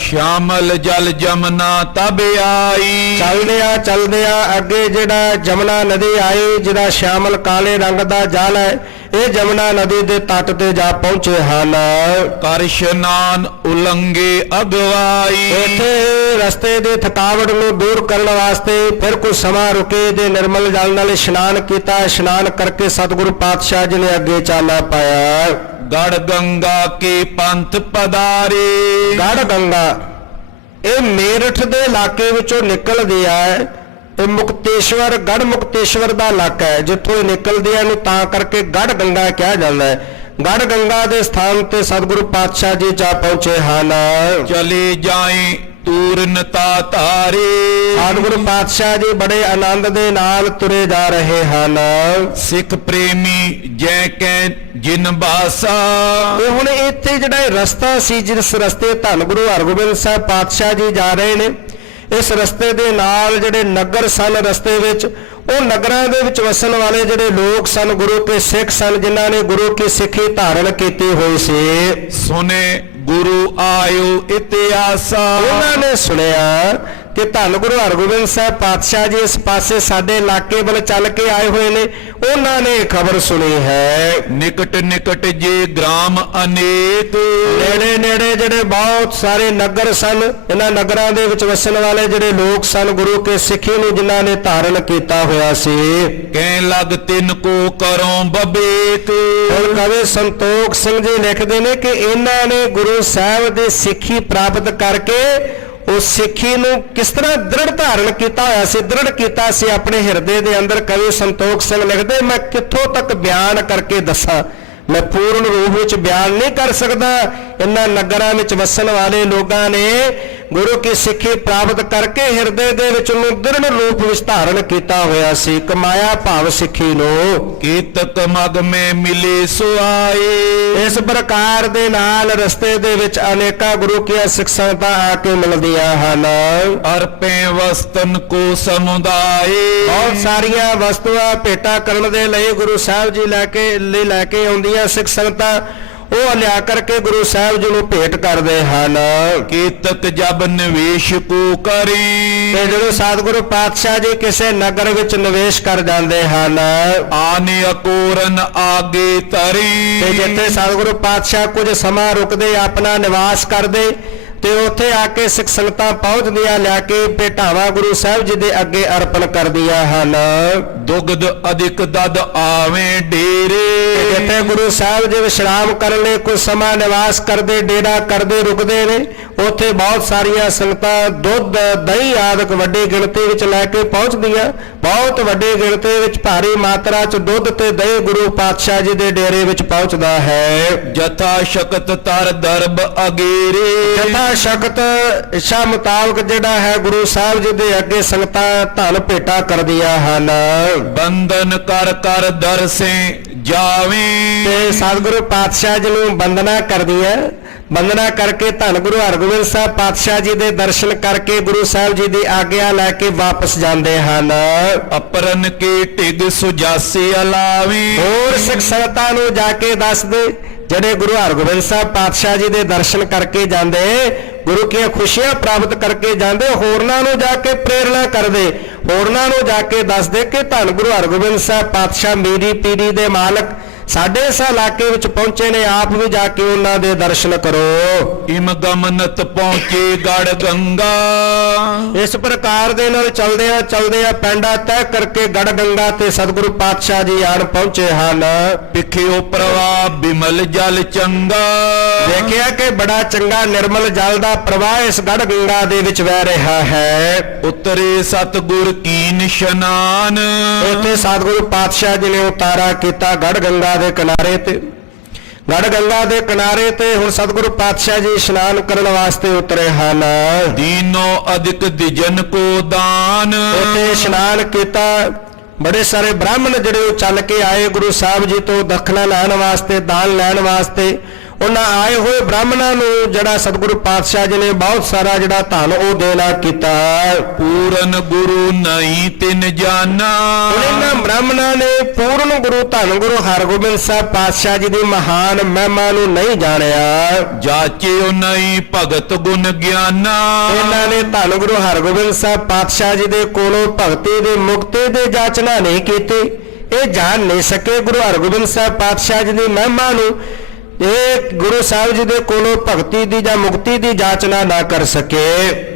ਸ਼ਾਮਲ ਜਲ ਜਮਨਾ ਤਬ ਆਈ। ਚਲਦਿਆਂ ਅੱਗੇ ਜਿਹੜਾ ਜਮਨਾ ਨਦੀ ਆਈ, ਜਿਹਦਾ ਸ਼ਾਮਲ ਕਾਲੇ ਰੰਗ ਦਾ ਜਲ ਹੈ, ਇਹ ਜਮਨਾ ਨਦੀ ਦੇ ਤੱਟ ਤੇ ਜਾ ਪਹੁੰਚੇ ਹਨ। ਕਰ ਇਸ਼ਨਾਨ ਉਲੰਘੇ ਅਗਵਾਈ। ਇੱਥੇ ਰਸਤੇ ਦੇ ਥਕਾਵਟ ਨੂੰ ਦੂਰ ਕਰਨ ਵਾਸਤੇ ਫਿਰ ਕੁਝ ਸਮਾਂ ਰੁਕੇ ਤੇ ਨਿਰਮਲ ਜਲ ਨਾਲ ਇਸ਼ਨਾਨ ਕੀਤਾ। ਇਸ਼ਨਾਨ ਕਰਕੇ ਸਤਿਗੁਰੂ ਪਾਤਸ਼ਾਹ ਜੀ ਨੇ ਅੱਗੇ ਚਾਲਾ ਪਾਇਆ। ਗੜ ਗੰਗਾ ਕੇ ਪੰਥ ਪਦਾਰੇ। ਗੜ ਗੰਗਾ ਇਹ ਮੇਰਠ ਦੇ ਇਲਾਕੇ ਵਿੱਚੋਂ ਨਿਕਲਦੀ ਹੈ। ਇਹ ਮੁਕਤੇਸ਼ਵਰ, ਗੜ ਮੁਕਤੇਸ਼ਵਰ ਦਾ ਇਲਾਕਾ ਹੈ ਜਿੱਥੋਂ ਇਹ ਨਿਕਲਦੀਆਂ ਨੂੰ, ਤਾਂ ਕਰਕੇ ਗੜ ਗੰਗਾ ਕਿਹਾ ਜਾਂਦਾ ਹੈ। ਗੜ ਗੰਗਾ ਦੇ ਸਥਾਨ ਤੇ ਸਤਿਗੁਰੂ ਪਾਤਸ਼ਾਹ ਜੀ ਜਾ ਪਹੁੰਚੇ ਹਨ। ਚਲੇ ਜਾਏ ਤੂਰਨਤਾ ਧਾਰੇ। ਸਤਿਗੁਰੂ ਪਾਤਸ਼ਾਹ ਜੀ ਬੜੇ ਆਨੰਦ ਦੇ ਨਾਲ ਤੁਰੇ ਜਾ ਰਹੇ ਹਨ। ਸਿੱਖ ਪ੍ਰੇਮੀ ਜੈ ਕੈ ਜਿਨ ਬਾਸਾ। ਇਹ ਹੁਣ ਇੱਥੇ ਜਿਹੜਾ ਇਹ ਰਸਤਾ ਸੀ, ਜਿਸ ਰਸਤੇ ਧੰਨ ਗੁਰੂ ਹਰਗੋਬਿੰਦ ਸਾਹਿਬ ਪਾਤਸ਼ਾਹ ਜੀ ਜਾ ਰਹੇ ਨੇ, ਇਸ ਰਸਤੇ ਦੇ ਨਾਲ ਜਿਹੜੇ ਨਗਰ ਸਨ ਰਸਤੇ ਵਿੱਚ, ਉਹ ਨਗਰਾਂ ਦੇ ਵਿੱਚ ਵਸਣ ਵਾਲੇ ਜਿਹੜੇ ਲੋਕ ਸਨ, ਗੁਰੂ ਕੇ ਸਿੱਖ ਸਨ, ਜਿਨ੍ਹਾਂ ਨੇ ਗੁਰੂ ਕੀ ਸਿੱਖੀ ਧਾਰਨ ਕੀਤੀ ਹੋਈ ਸੀ। ਸੁਨੇ ਗੁਰੂ ਆਇਓ ਇਤਿਹਾਸਾ, ਉਹਨਾਂ ਨੇ ਸੁਣਿਆ ਕਿ ਧੰਨ ਗੁਰੂ ਹਰਗੋਬਿੰਦ ਸਾਹਿਬ ਪਾਤਸ਼ਾਹ ਜੀ ਇਸ ਪਾਸੇ ਸਾਡੇ ਇਲਾਕੇ ਵੱਲ ਚੱਲ ਕੇ ਆਏ ਹੋਏ ਨੇ। ਉਹਨਾਂ ਨੇ ਖਬਰ ਸੁਣੀ ਹੈ। ਨਿਕਟ ਨਿਕਟ ਜੇ ਗ੍ਰਾਮ ਅਨੇਕ, ਨੇੜੇ ਨੇੜੇ ਜਿਹੜੇ ਬਹੁਤ ਸਾਰੇ ਨਗਰ ਸਨ, ਇਹਨਾਂ ਨਗਰਾਂ ਦੇ ਵਿੱਚ ਵਸਣ ਵਾਲੇ ਜਿਹੜੇ ਲੋਕ ਸਨ, ਗੁਰੂ ਕੇ ਸਿੱਖੀ ਨੂੰ ਜਿਨ੍ਹਾਂ ਨੇ ਧਾਰਨ ਕੀਤਾ ਹੋਇਆ ਸੀ। ਕਹਿ ਲਗ ਤਿੰਨ ਕੋ ਕਰੋ ਬਬੇਕ, ਹੁਣ ਕਵੀ ਸੰਤੋਖ ਸਿੰਘ ਜੀ ਲਿਖਦੇ ਨੇ ਕਿ ਇਹਨਾਂ ਨੇ ਗੁਰੂ ਸਾਹਿਬ ਦੀ ਸਿੱਖੀ ਪ੍ਰਾਪਤ ਕਰਕੇ ਉਹ ਸਿੱਖੀ ਨੂੰ ਕਿਸ ਤਰ੍ਹਾਂ ਦ੍ਰਿੜ ਧਾਰਨ ਕੀਤਾ ਹੋਇਆ ਸੀ, ਦ੍ਰਿੜ ਕੀਤਾ ਸੀ ਆਪਣੇ ਹਿਰਦੇ ਦੇ ਅੰਦਰ। ਕਵੀ ਸੰਤੋਖ ਸਿੰਘ ਲਿਖਦੇ, ਮੈਂ ਕਿੱਥੋਂ ਤੱਕ ਬਿਆਨ ਕਰਕੇ ਦੱਸਾਂ, ਮੈਂ ਪੂਰਨ ਰੂਪ ਵਿੱਚ ਬਿਆਨ ਨਹੀਂ ਕਰ ਸਕਦਾ। ਇਹਨਾਂ ਨਗਰਾਂ ਵਿੱਚ ਵਸਣ ਵਾਲੇ ਲੋਕਾਂ ਨੇ ਗੁਰੂ ਕੀ ਸਿੱਖੀ ਪ੍ਰਾਪਤ ਕਰਕੇ ਹਿਰਦੇ ਦੇ ਵਿੱਚ ਉਹਨੂੰ ਦ੍ਰਿੜ ਰੂਪ ਵਿੱਚ ਧਾਰਨ ਕੀਤਾ ਹੋਇਆ ਸੀ, ਕਮਾਇਆ ਭਾਵ ਸਿੱਖੀ ਨੂੰ। ਕੀਤਕ ਮਗ ਮੈਂ ਮਿਲੇ ਸੁਆਏ, ਇਸ ਪ੍ਰਕਾਰ ਦੇ ਨਾਲ ਰਸਤੇ ਦੇ ਵਿੱਚ ਅਨੇਕਾਂ ਗੁਰੂ ਕੀਆਂ ਸਿੱਖ ਸੰਗਤਾਂ ਆ ਕੇ ਮਿਲਦੀਆਂ ਹਨ। ਅਰਪੇ ਵਸਤਨ ਕੋ ਸਮੁਦਾਏ, ਬਹੁਤ ਸਾਰੀਆਂ ਵਸਤੂਆਂ ਭੇਟਾ ਕਰਨ ਦੇ ਲਈ ਗੁਰੂ ਸਾਹਿਬ ਜੀ ਲੈ ਕੇ ਆਉਂਦੀਆਂ ਸਿੱਖ ਸੰਗਤਾਂ, ਉਹ ਲਿਆ ਕਰਕੇ ਗੁਰੂ ਸਾਹਿਬ ਜੀ ਨੂੰ ਭੇਟ ਕਰਦੇ ਹਨ। ਕੀਤਕ ਜਬ ਨਿਵੇਸ਼ ਕੋ ਕਰੀ, ਤੇ ਜਦੋਂ ਸਤਿਗੁਰੂ ਪਾਤਸ਼ਾਹ ਜੀ ਕਿਸੇ ਨਗਰ ਵਿੱਚ ਨਿਵੇਸ਼ ਕਰ ਜਾਂਦੇ ਹਨ, ਆਨੇ ਅਕੋਰਨ ਆਗੇ ਤਰੀ, ਤੇ ਜਿੱਥੇ ਸਤਿਗੁਰੂ ਪਾਤਸ਼ਾਹ ਕੁਝ ਸਮਾਂ ਰੁਕਦੇ, ਆਪਣਾ ਨਿਵਾਸ ਕਰਦੇ, ਤੇ ਉੱਥੇ ਆ ਕੇ ਸਿੱਖ ਸੰਗਤਾਂ ਪਹੁੰਚਦੀਆਂ, ਲਿਆ ਕੇ ਭੇਟਾਵਾਂ ਗੁਰੂ ਸਾਹਿਬ ਜੀ ਦੇ ਅੱਗੇ ਅਰਪਣ ਕਰਦੀਆਂ ਹਨ। ਦੁਗਧ ਅਧਿਕ ਦਦ ਆਵੇਂ ਡੇਰੇ, ਜਿੱਥੇ ਗੁਰੂ ਸਾਹਿਬ ਜੀ ਵਿਸ਼ਰਾਮ ਕਰਨ ਲਈ ਕੁਝ ਸਮਾਂ ਨਿਵਾਸ ਕਰਦੇ, ਡੇਰਾ ਕਰਦੇ, ਰੁਕਦੇ ਨੇ, ਉੱਥੇ ਬਹੁਤ ਸਾਰੀਆਂ ਸੰਗਤਾਂ ਦੁੱਧ, ਦਹੀਂ ਆਦਿਕ ਵੱਡੀ ਗਿਣਤੀ ਵਿੱਚ ਲੈ ਕੇ ਪਹੁੰਚਦੀਆਂ। ਬਹੁਤ ਵੱਡੀ ਗਿਣਤੀ ਵਿੱਚ ਭਾਰੀ ਮਾਤਰਾ 'ਚ ਦੁੱਧ ਤੇ ਦਹੀਂ ਗੁਰੂ ਪਾਤਸ਼ਾਹ ਜੀ ਦੇ ਡੇਰੇ ਵਿੱਚ ਪਹੁੰਚਦਾ ਹੈ। ਜਥਾ ਸ਼ਕਤ ਤਰ ਦਰਬ ਅਗੇਰੇ, ਜਥਾ ਸ਼ਕਤ ਇੱਛਾ ਮੁਤਾਬਕ ਜਿਹੜਾ ਹੈ ਗੁਰੂ ਸਾਹਿਬ ਜੀ ਦੇ ਅੱਗੇ ਸੰਗਤਾਂ ਧਨ ਭੇਟਾ ਕਰਦੀਆਂ ਹਨ। ਬੰਦਨ ਕਰ ਕਰ ਦਰਸੇ ਜਾਵੇਂ, ਤੇ ਸਤਿਗੁਰੂ ਪਾਤਸ਼ਾਹ ਜੀ ਨੂੰ ਬੰਦਨਾ ਕਰਦੀਆਂ, ਬੰਦਨਾ ਕਰਕੇ ਧੰਨ ਗੁਰੂ ਹਰਗੋਬਿੰਦ ਸਾਹਿਬ ਪਾਤਸ਼ਾਹ ਜੀ ਦੇ ਦਰਸ਼ਨ ਕਰਕੇ ਗੁਰੂ ਸਾਹਿਬ ਜੀ ਦੀ ਆਗਿਆ ਲੈ ਕੇ ਵਾਪਸ ਜਾਂਦੇ ਹਨ। ਅਪਰਨ ਕੇ ਢਿਗ ਸੁਜਾਸੇ ਅਲਾਵੀ, ਹੋਰ ਸਿੱਖ ਸੰਗਤਾਂ ਨੂੰ ਜਾ ਕੇ ਦੱਸਦੇ, ਜਿਹੜੇ ਗੁਰੂ ਹਰਗੋਬਿੰਦ ਸਾਹਿਬ ਪਾਤਸ਼ਾਹ ਜੀ ਦੇ ਦਰਸ਼ਨ ਕਰਕੇ ਜਾਂਦੇ, ਗੁਰੂ ਕੀਆਂ ਖੁਸ਼ੀਆਂ ਪ੍ਰਾਪਤ ਕਰਕੇ ਜਾਂਦੇ, ਹੋਰਨਾਂ ਨੂੰ ਜਾ ਕੇ ਪ੍ਰੇਰਣਾ ਕਰਦੇ, ਹੋਰਨਾਂ ਨੂੰ ਜਾ ਕੇ ਦੱਸਦੇ ਕਿ ਧੰਨ ਗੁਰੂ ਹਰਗੋਬਿੰਦ ਸਾਹਿਬ ਪਾਤਸ਼ਾਹ ਮੇਰੀ ਪੀੜੀ ਦੇ ਮਾਲਕ ਸਾਡੇ ਇਸ ਇਲਾਕੇ ਵਿੱਚ ਪਹੁੰਚੇ ਨੇ, ਆਪ ਵੀ ਜਾ ਕੇ ਉਹਨਾਂ ਦੇ ਦਰਸ਼ਨ ਕਰੋ। ਇਮ ਗਮਨਤ ਪਹੁੰਚੇ ਗੜ ਗੰਗਾ, ਇਸ ਪ੍ਰਕਾਰ ਦੇ ਨਾਲ ਚਲਦੇ ਆ ਪੈਂਡਾ ਤੈਅ ਕਰਕੇ ਗੜ ਗੰਗਾ ਤੇ ਸਤਿਗੁਰੂ ਪਾਤਸ਼ਾਹ ਜੀ ਆਣ ਪਹੁੰਚੇ ਹਨ। ਪਿਖਿਓ ਪ੍ਰਵਾਹ ਬਿਮਲ ਜਲ ਚੰਗਾ, ਦੇਖਿਆ ਕਿ ਬੜਾ ਚੰਗਾ ਨਿਰਮਲ ਜਲ ਦਾ ਪ੍ਰਵਾਹ ਇਸ ਗੜ ਗੰਗਾ ਦੇ ਵਿੱਚ ਵਹਿ ਰਿਹਾ ਹੈ। ਉਤਰੇ ਸਤਿਗੁਰ ਕੀ ਨਿਸ਼ਨਾਨ, ਉੱਥੇ ਸਤਿਗੁਰੂ ਪਾਤਸ਼ਾਹ ਜੀ ਨੇ ਉਤਾਰਾ ਕੀਤਾ ਗੜ ਗੰਗਾ ਦੇ ਕਿਨਾਰੇ ਤੇ। ਗੜ ਗੰਗਾ ਦੇ ਕਿਨਾਰੇ ਤੇ ਹੁਣ ਸਤਿਗੁਰੂ ਪਾਤਸ਼ਾਹ ਜੀ ਇਸ਼ਨਾਨ ਕਰਨ ਵਾਸਤੇ ਉਤਰੇ ਹਨ। ਦੀਨੋ ਅਧਿਕ ਦਿਜਨ ਕੋ ਦਾਨ, ਉੱਥੇ ਇਸ਼ਨਾਨ ਕੀਤਾ। ਬੜੇ ਸਾਰੇ ਬ੍ਰਾਹਮਣ ਜਿਹੜੇ ਉਹ ਚੱਲ ਕੇ ਆਏ ਗੁਰੂ ਸਾਹਿਬ ਜੀ ਤੋਂ ਦਖਣਾ ਲੈਣ ਵਾਸਤੇ, ਦਾਨ ਲੈਣ ਵਾਸਤੇ। ਉਹਨਾਂ ਆਏ ਹੋਏ ਬ੍ਰਾਹਮਣਾਂ ਨੂੰ ਜਿਹੜਾ ਸਤਿਗੁਰੂ ਪਾਤਸ਼ਾਹ ਜੀ ਨੇ ਬਹੁਤ ਸਾਰਾ ਜਿਹੜਾ ਧਨ ਉਹ ਦੇਣਾ ਕੀਤਾ। ਪੂਰਨ ਗੁਰੂ ਨਹੀਂ ਤਿਨ ਜਾਨਾ, ਇਹਨਾਂ ਬ੍ਰਾਹਮਣਾਂ ਨੇ ਪੂਰਨ ਗੁਰੂ ਧੰਨ ਗੁਰੂ ਹਰਗੋਬਿੰਦ ਸਾਹਿਬ ਪਾਤਸ਼ਾਹ ਜੀ ਦੀ ਮਹਾਨ ਮਹਿਮਾ ਨੂੰ ਨਹੀਂ ਜਾਣਿਆ। ਜਾਚਿਓ ਨਹੀਂ ਭਗਤ ਗੁਣ ਗਿਆਨਾ, ਇਹਨਾਂ ਨੇ ਧੰਨ ਗੁਰੂ ਹਰਗੋਬਿੰਦ ਸਾਹਿਬ ਪਾਤਸ਼ਾਹ ਜੀ ਦੇ ਕੋਲੋਂ ਭਗਤੀ ਦੇ ਮੁਕਤੀ ਦੇ ਜਾਚਨਾ ਨਹੀਂ ਕੀਤੀ। ਇਹ ਜਾਣ ਨਹੀਂ ਸਕੇ ਗੁਰੂ ਹਰਗੋਬਿੰਦ ਸਾਹਿਬ ਪਾਤਸ਼ਾਹ ਜੀ ਦੀ ਮਹਿਮਾ ਨੂੰ। ਇਹ ਗੁਰੂ ਸਾਹਿਬ ਜੀ ਦੇ ਕੋਲੋਂ ਭਗਤੀ ਦੀ ਜਾਂ ਮੁਕਤੀ ਦੀ ਜਾਚਨਾ ਨਾ ਕਰ ਸਕੇ।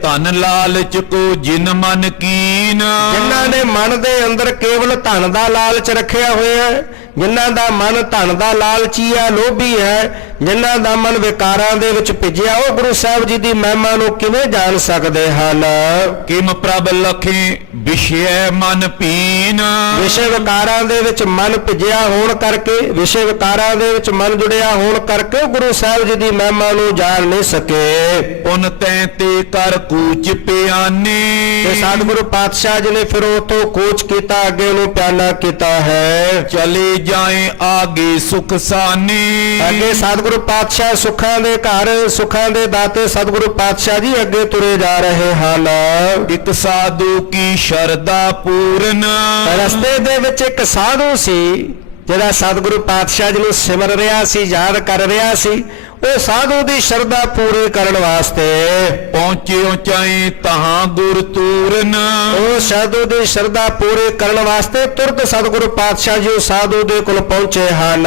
ਧਨ ਲਾਲਚ ਕੋ ਜਿਨ ਮਨ ਕੀਨ, ਜਿਨ੍ਹਾਂ ਨੇ ਮਨ ਦੇ ਅੰਦਰ ਕੇਵਲ ਧਨ ਦਾ ਲਾਲਚ ਰੱਖਿਆ ਹੋਇਆ ਹੈ, ਜਿਨ੍ਹਾਂ ਦਾ ਮਨ ਧਨ ਦਾ ਲਾਲਚੀ ਹੈ, ਲੋਭੀ ਹੈ, ਜਿਨ੍ਹਾਂ ਦਾ ਮਨ ਵਿਕਾਰਾਂ ਦੇ ਵਿੱਚ ਭਿੱਜਿਆ, ਉਹ ਗੁਰੂ ਸਾਹਿਬ ਜੀ ਦੀ ਮਹਿਮਾ ਨੂੰ ਕਿਵੇਂ ਜਾਣ ਸਕਦੇ ਹਨ। ਕਿਮ ਪ੍ਰਭ ਲਖੇ ਵਿਸ਼ੇ ਮਨ ਪੀਨ, ਵਿਸ਼ੇ ਵਿਕਾਰਾਂ ਦੇ ਵਿੱਚ ਮਨ ਭਿੱਜਿਆ ਹੋਣ ਕਰਕੇ, ਵਿਸ਼ੇ ਵਿਕਾਰਾਂ ਦੇ ਵਿੱਚ ਮਨ ਜੁੜਿਆ ਹੋਣ ਕਰਕੇ ਗੁਰੂ ਸਾਹਿਬ ਜੀ ਦੀ ਮਹਿਮਾ ਨੂੰ ਜਾਣ ਨਹੀਂ ਸਕੇ। ਪੁਨ ਤੈ ਤੇ ਕਰ ਕੂਚ ਪਿਆਨੀ, ਤੇ ਸਤਿਗੁਰੂ ਪਾਤਸ਼ਾਹ ਜੀ ਨੇ ਫਿਰ ਉਥੋਂ ਕੂਚ ਕੀਤਾ, ਅੱਗੇ ਨੂੰ ਪਿਆਨਾ ਕੀਤਾ ਹੈ। ਚਲੇ ਜਾਏ ਆਗੇ ਸੁਖ ਸਾਨੀ, ਅੱਗੇ ਸਤਿਗੁਰੂ ਸਤਿਗੁਰੂ ਪਾਤਸ਼ਾਹ ਸੁੱਖਾਂ ਦੇ ਘਰ ਸੁੱਖਾਂ ਦੇ ਦਾਤੇ ਸਤਿਗੁਰੂ ਪਾਤਸ਼ਾਹ ਜੀ ਅੱਗੇ ਤੁਰੇ ਜਾ ਰਹੇ ਹਨ। ਇੱਕ ਸਾਧੂ ਕੀ ਸ਼ਰਧਾ ਪੂਰਨ, ਰਸਤੇ ਦੇ ਵਿੱਚ ਇੱਕ ਸਾਧੂ ਸੀ ਜਿਹੜਾ ਸਤਿਗੁਰੂ ਪਾਤਸ਼ਾਹ ਜੀ ਨੂੰ ਸਿਮਰ ਰਿਹਾ ਸੀ, ਯਾਦ ਕਰ ਰਿਹਾ ਸੀ। ਉਹ ਸਾਧੂ ਦੀ ਸ਼ਰਧਾ ਪੂਰੀ ਕਰਨ ਵਾਸਤੇ ਪਹੁੰਚੇ ਉਚਾਈ ਤਹਾਂ ਗੁਰ ਤੂਰਨ, ਉਹ ਸਾਧੂ ਦੀ ਸ਼ਰਧਾ ਪੂਰੀ ਕਰਨ ਵਾਸਤੇ ਤੁਰਤ ਸਤਿਗੁਰੂ ਪਾਤਸ਼ਾਹ ਜੀ ਉਸ ਸਾਧੂ ਦੇ ਕੋਲ ਪਹੁੰਚੇ ਹਨ।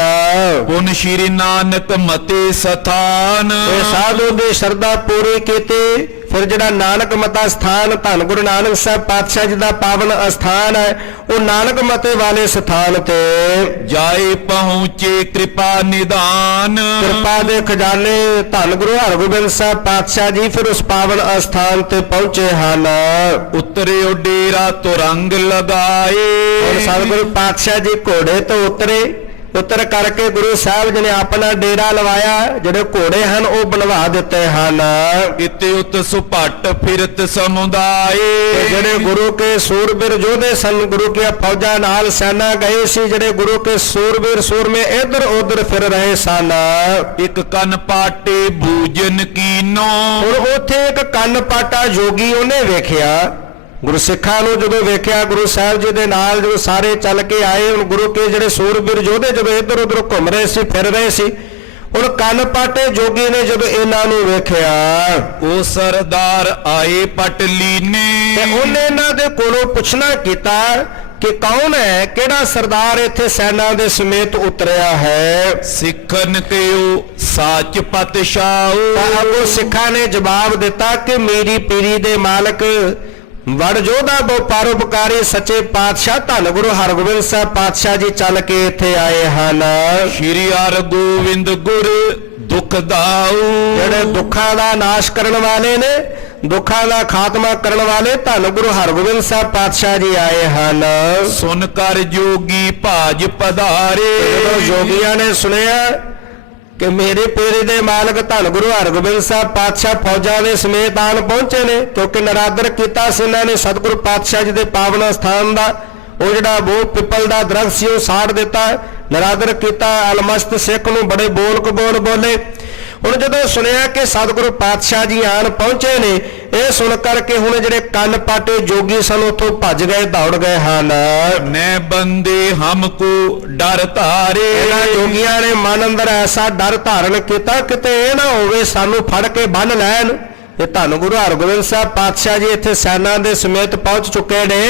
ਪੁਨ ਸ਼੍ਰੀ ਨਾਨਕ ਮਤੇ ਸਥਾਨ, ਇਹ ਸਾਧੂ ਦੀ ਸ਼ਰਧਾ ਪੂਰੀ ਕੀਤੀ। ਫਿਰ ਜਿਹੜਾ ਨਾਨਕ ਮਤਾ ਸਥਾਨ ਧੰਨ ਗੁਰੂ ਨਾਨਕ ਸਾਹਿਬ ਪਾਤਸ਼ਾਹ ਜੀ ਦਾ ਪਾਵਨ ਅਸਥਾਨ ਹੈ, ਉਹ ਨਾਨਕ ਮਤੇ ਵਾਲੇ ਸਥਾਨ ਤੇ ਜਾਏ ਪਹੁੰਚੇ ਕਿਰਪਾ ਨਿਦਾਨ, ਕਿਰਪਾ ਦੇ ਖਜ਼ਾਨੇ ਧੰਨ ਗੁਰੂ ਹਰਗੋਬਿੰਦ ਸਾਹਿਬ ਪਾਤਸ਼ਾਹ ਜੀ ਫਿਰ ਉਸ ਪਾਵਨ ਅਸਥਾਨ ਤੇ ਪਹੁੰਚੇ ਹਨ। ਉਤਰਿਓ ਡੇਰਾ ਤੁਰੰਗ ਲਗਾਏ, ਹੁਣ ਸਤਿਗੁਰੂ ਪਾਤਸ਼ਾਹ ਜੀ ਘੋੜੇ ਤੋਂ ਉਤਰ ਕਰਕੇ ਗੁਰੂ ਸਾਹਿਬ ਜੀ ਨੇ ਆਪਣਾ ਡੇਰਾ ਲਵਾਇਆ। ਜਿਹੜੇ ਘੋੜੇ ਹਨ ਉਹ ਬਣਵਾ ਦਿੱਤੇ ਹਨ। ਇਤੇ ਉਤ ਸੁਭਟ ਫਿਰਤ ਸਮੁਦਾਏ, ਤੇ ਜਿਹੜੇ ਗੁਰੂ ਕੇ ਸੂਰਬੀਰ ਯੋਧੇ ਸਨ, ਗੁਰੂ ਦੀਆਂ ਫੌਜਾਂ ਨਾਲ ਸੈਨਾ ਗਏ ਸੀ, ਜਿਹੜੇ ਗੁਰੂ ਕੇ ਸੂਰਬੀਰ ਸੂਰਮੇ ਇੱਧਰ ਉੱਧਰ ਫਿਰ ਰਹੇ ਸਨ। ਇੱਕ ਕੰਨ ਪਾਟੇ ਬੂਜਨ ਕੀਨੋ, ਹੁਣ ਉੱਥੇ ਇੱਕ ਕੰਨ ਪਾਟਾ ਜੋਗੀ ਉਹਨੇ ਵੇਖਿਆ। ਗੁਰਸਿੱਖਾਂ ਨੂੰ ਜਦੋਂ ਵੇਖਿਆ ਗੁਰੂ ਸਾਹਿਬ ਜੀ ਦੇ ਨਾਲ ਜਦੋਂ ਸਾਰੇ ਚੱਲ ਕੇ ਆਏ, ਹੁਣ ਗੁਰੂ ਕੇ ਜਿਹੜੇ ਸੂਰਬੀਰ ਯੋਧੇ ਜਦੋਂ ਇੱਧਰ ਉੱਧਰ ਘੁੰਮ ਰਹੇ ਸੀ, ਫਿਰ ਰਹੇ ਸੀ, ਹੁਣ ਕੰਨ ਪਾਟੇ ਜੋਗੀ ਨੇ ਜਦੋਂ ਇਹਨਾਂ ਨੂੰ ਵੇਖਿਆ, ਉਹ ਸਰਦਾਰ ਆਏ ਪਟ ਲੀਨੇ, ਤੇ ਉਹਨੇ ਇਹਨਾਂ ਦੇ ਕੋਲੋਂ ਪੁੱਛਣਾ ਕੀਤਾ ਕਿ ਕੌਣ ਹੈ, ਕਿਹੜਾ ਸਰਦਾਰ ਇੱਥੇ ਸੈਨਾ ਦੇ ਸਮੇਤ ਉਤਰਿਆ ਹੈ। ਸਿੱਖਨ ਕਿਉ ਸਾਚ ਪਤਸ਼ਾਹੂ, ਤਾਂ ਅੱਗੋਂ ਸਿੱਖਾਂ ਨੇ ਜਵਾਬ ਦਿੱਤਾ ਕਿ ਮੇਰੀ ਪੀਰੀ ਦੇ ਮਾਲਕ ਵੜ ਜੋਧਾ ਬਹੁ ਪਰਉਪਕਾਰੀ ਸੱਚੇ ਪਾਤਸ਼ਾਹ ਧੰਨ ਗੁਰੂ ਹਰਗੋਬਿੰਦ ਸਾਹਿਬ ਪਾਤਸ਼ਾਹ ਜੀ ਚੱਲ ਕੇ ਇੱਥੇ ਆਏ ਹਨ। ਸ਼੍ਰੀ ਹਰਗੋਬਿੰਦ ਗੁਰ ਦੁਖ ਦਾਊ, ਜਿਹੜੇ ਦੁੱਖਾਂ ਦਾ ਨਾਸ਼ ਕਰਨ ਵਾਲੇ ਨੇ, ਦੁੱਖਾਂ ਦਾ ਖਾਤਮਾ ਕਰਨ ਵਾਲੇ ਧੰਨ ਗੁਰੂ ਹਰਗੋਬਿੰਦ ਸਾਹਿਬ ਪਾਤਸ਼ਾਹ ਜੀ ਆਏ ਹਨ। ਸੁਨ ਕਰ ਜੋਗੀ ਭਾਜ ਪਧਾਰੇ, ਜਦੋਂ ਜੋਗੀਆਂ ਨੇ ਸੁਣਿਆ ਕਿ ਮੇਰੇ ਪੀਰੀ ਦੇ ਮਾਲਕ ਧੰਨ ਗੁਰੂ ਹਰਗੋਬਿੰਦ ਸਾਹਿਬ ਪਾਤਸ਼ਾਹ ਫੌਜਾਂ ਦੇ ਸਮੇਤ ਆਣ ਪਹੁੰਚੇ ਨੇ, ਕਿਉਂਕਿ ਨਰਾਦਰ ਕੀਤਾ ਸੀ ਇਹਨਾਂ ਨੇ ਸਤਿਗੁਰੂ ਪਾਤਸ਼ਾਹ ਜੀ ਦੇ ਪਾਵਨ ਸਥਾਨ ਦਾ। ਉਹ ਜਿਹੜਾ ਬੋਹ ਪਿੱਪਲ ਦਾ ਦਰਖਤ ਸੀ ਉਹ ਸਾੜ ਦਿੱਤਾ, ਨਰਾਦਰ ਕੀਤਾ। ਅਲਮਸਤ ਸਿੱਖ ਨੂੰ ਬੜੇ ਬੋਲ ਕਬੋਲ ਬੋਲੇ। ਹੁਣ ਜਦੋਂ ਸੁਣਿਆ ਕਿ ਸਤਿਗੁਰੂ ਪਾਤਸ਼ਾਹ ਜੀ ਆਣ ਪਹੁੰਚੇ ਨੇ, ਇਹ ਸੁਣ ਕਰਕੇ ਹੁਣ ਜਿਹੜੇ ਕੰਨ ਪਾਟੇ ਜੋਗੀ ਸਨ ਉੱਥੋਂ ਭੱਜ ਗਏ, ਦੌੜ ਗਏ ਹਨ। ਨੈ ਬੰਦੇ ਹਮਕੋ ਡਰ ਧਾਰੇ, ਇਹਨਾਂ ਜੋਗੀਆਂ ਨੇ ਮਨ ਅੰਦਰ ਐਸਾ ਡਰ ਧਾਰਨ ਕੀਤਾ ਕਿਤੇ ਇਹ ਨਾ ਹੋਵੇ ਸਾਨੂੰ ਫੜ ਕੇ ਬੰਨ ਲੈਣ। ਇਹ ਧੰਨ ਗੁਰੂ ਹਰਗੋਬਿੰਦ ਸਾਹਿਬ ਪਾਤਸ਼ਾਹ ਜੀ ਇੱਥੇ ਸੈਨਾ ਦੇ ਸਮੇਤ ਪਹੁੰਚ ਚੁੱਕੇ ਨੇ,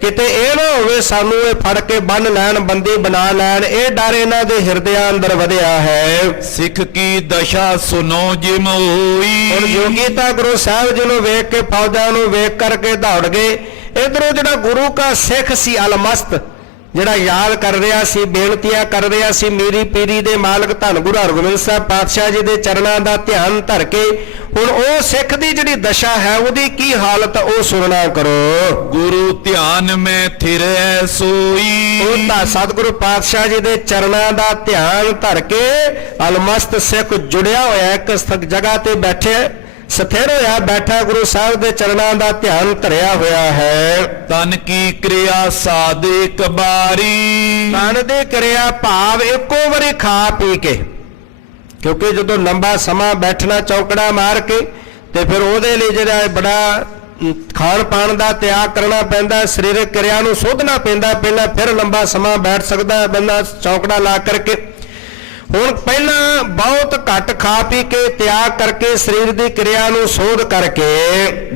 ਕਿਤੇ ਇਹ ਨਾ ਹੋਵੇ ਸਾਨੂੰ ਇਹ ਫੜ ਕੇ ਬੰਨ ਲੈਣ, ਬੰਦੀ ਬਣਾ ਲੈਣ। ਇਹ ਡਰ ਇਹਨਾਂ ਦੇ ਹਿਰਦਿਆਂ ਅੰਦਰ ਵਧਿਆ ਹੈ। ਸਿੱਖ ਕੀ ਦਸ਼ਾ ਸੁਨੋ ਜਿਮ ਹੋਈ, ਹੁਣ ਜੋਗੀ ਤਾਂ ਗੁਰੂ ਸਾਹਿਬ ਜੀ ਨੂੰ ਵੇਖ ਕੇ ਫੌਜਾਂ ਨੂੰ ਵੇਖ ਕਰਕੇ ਦੌੜ ਗਏ। ਇਧਰੋਂ ਜਿਹੜਾ ਗੁਰੂ ਕਾ ਸਿੱਖ ਸੀ ਅਲਮਸਤ, ਜਿਹੜਾ ਯਾਦ ਕਰ ਰਿਹਾ ਸੀ, ਬੇਨਤੀਆਂ ਕਰ ਰਿਹਾ ਸੀ, ਮੇਰੀ ਪੀਰੀ ਦੇ ਮਾਲਕ ਧੰਨ ਗੁਰੂ ਹਰਗੋਬਿੰਦ ਸਾਹਿਬ ਪਾਤਸ਼ਾਹ ਜੀ ਦੇ ਚਰਨਾਂ ਦਾ ਧਿਆਨ ਧਰ ਕੇ, ਹੁਣ ਉਹ ਸਿੱਖ ਦੀ ਜਿਹੜੀ ਦਸ਼ਾ ਹੈ ਉਹਦੀ ਕੀ ਹਾਲਤ ਉਹ ਸੁਣਨਾ ਕਰੋ। ਗੁਰੂ ਧਿਆਨ ਮੈਂ ਥਿਰੈ ਸੋਈ, ਉਹ ਤਾਂ ਸਤਿਗੁਰੂ ਪਾਤਸ਼ਾਹ ਜੀ ਦੇ ਚਰਨਾਂ ਦਾ ਧਿਆਨ ਧਰ ਕੇ ਅਲਮਸਤ ਸਿੱਖ ਜੁੜਿਆ ਹੋਇਆ ਇੱਕ ਜਗ੍ਹਾ ਤੇ ਬੈਠੇ, ਸਥਿਰ ਹੋਇਆ ਬੈਠਾ, ਗੁਰੂ ਸਾਹਿਬ ਦੇ ਚਰਨਾਂ ਦਾ ਧਿਆਨ ਧਰਿਆ ਹੋਇਆ ਹੈ। ਤਨ ਕੀ ਕਿਰਿਆ ਸਾਦੇ ਕਬਾਰੀ, ਤਨ ਦੀ ਕਿਰਿਆ ਭਾਵ ਇੱਕੋ ਵਾਰੀ ਖਾ ਪੀ ਕੇ, ਕਿਉਂਕਿ ਜਦੋਂ ਲੰਬਾ ਸਮਾਂ ਬੈਠਣਾ ਚੌਕੜਾ ਮਾਰ ਕੇ, ਤੇ ਫਿਰ ਉਹਦੇ ਲਈ ਜਿਹੜਾ ਬੜਾ ਖਾਣ ਪਾਣ ਦਾ ਤਿਆਗ ਕਰਨਾ ਪੈਂਦਾ, ਸਰੀਰਕ ਕਿਰਿਆ ਨੂੰ ਸੋਧਣਾ ਪੈਂਦਾ ਪਹਿਲਾਂ, ਫਿਰ ਲੰਬਾ ਸਮਾਂ ਬੈਠ ਸਕਦਾ ਬੰਦਾ ਚੌਕੜਾ ਲਾ ਕਰਕੇ। ਹੁਣ ਪਹਿਲਾਂ ਬਹੁਤ ਘੱਟ ਖਾ ਪੀ ਕੇ ਤਿਆਗ ਕਰਕੇ ਸਰੀਰ ਦੀ ਕਿਰਿਆ ਨੂੰ ਸੋਧ ਕਰਕੇ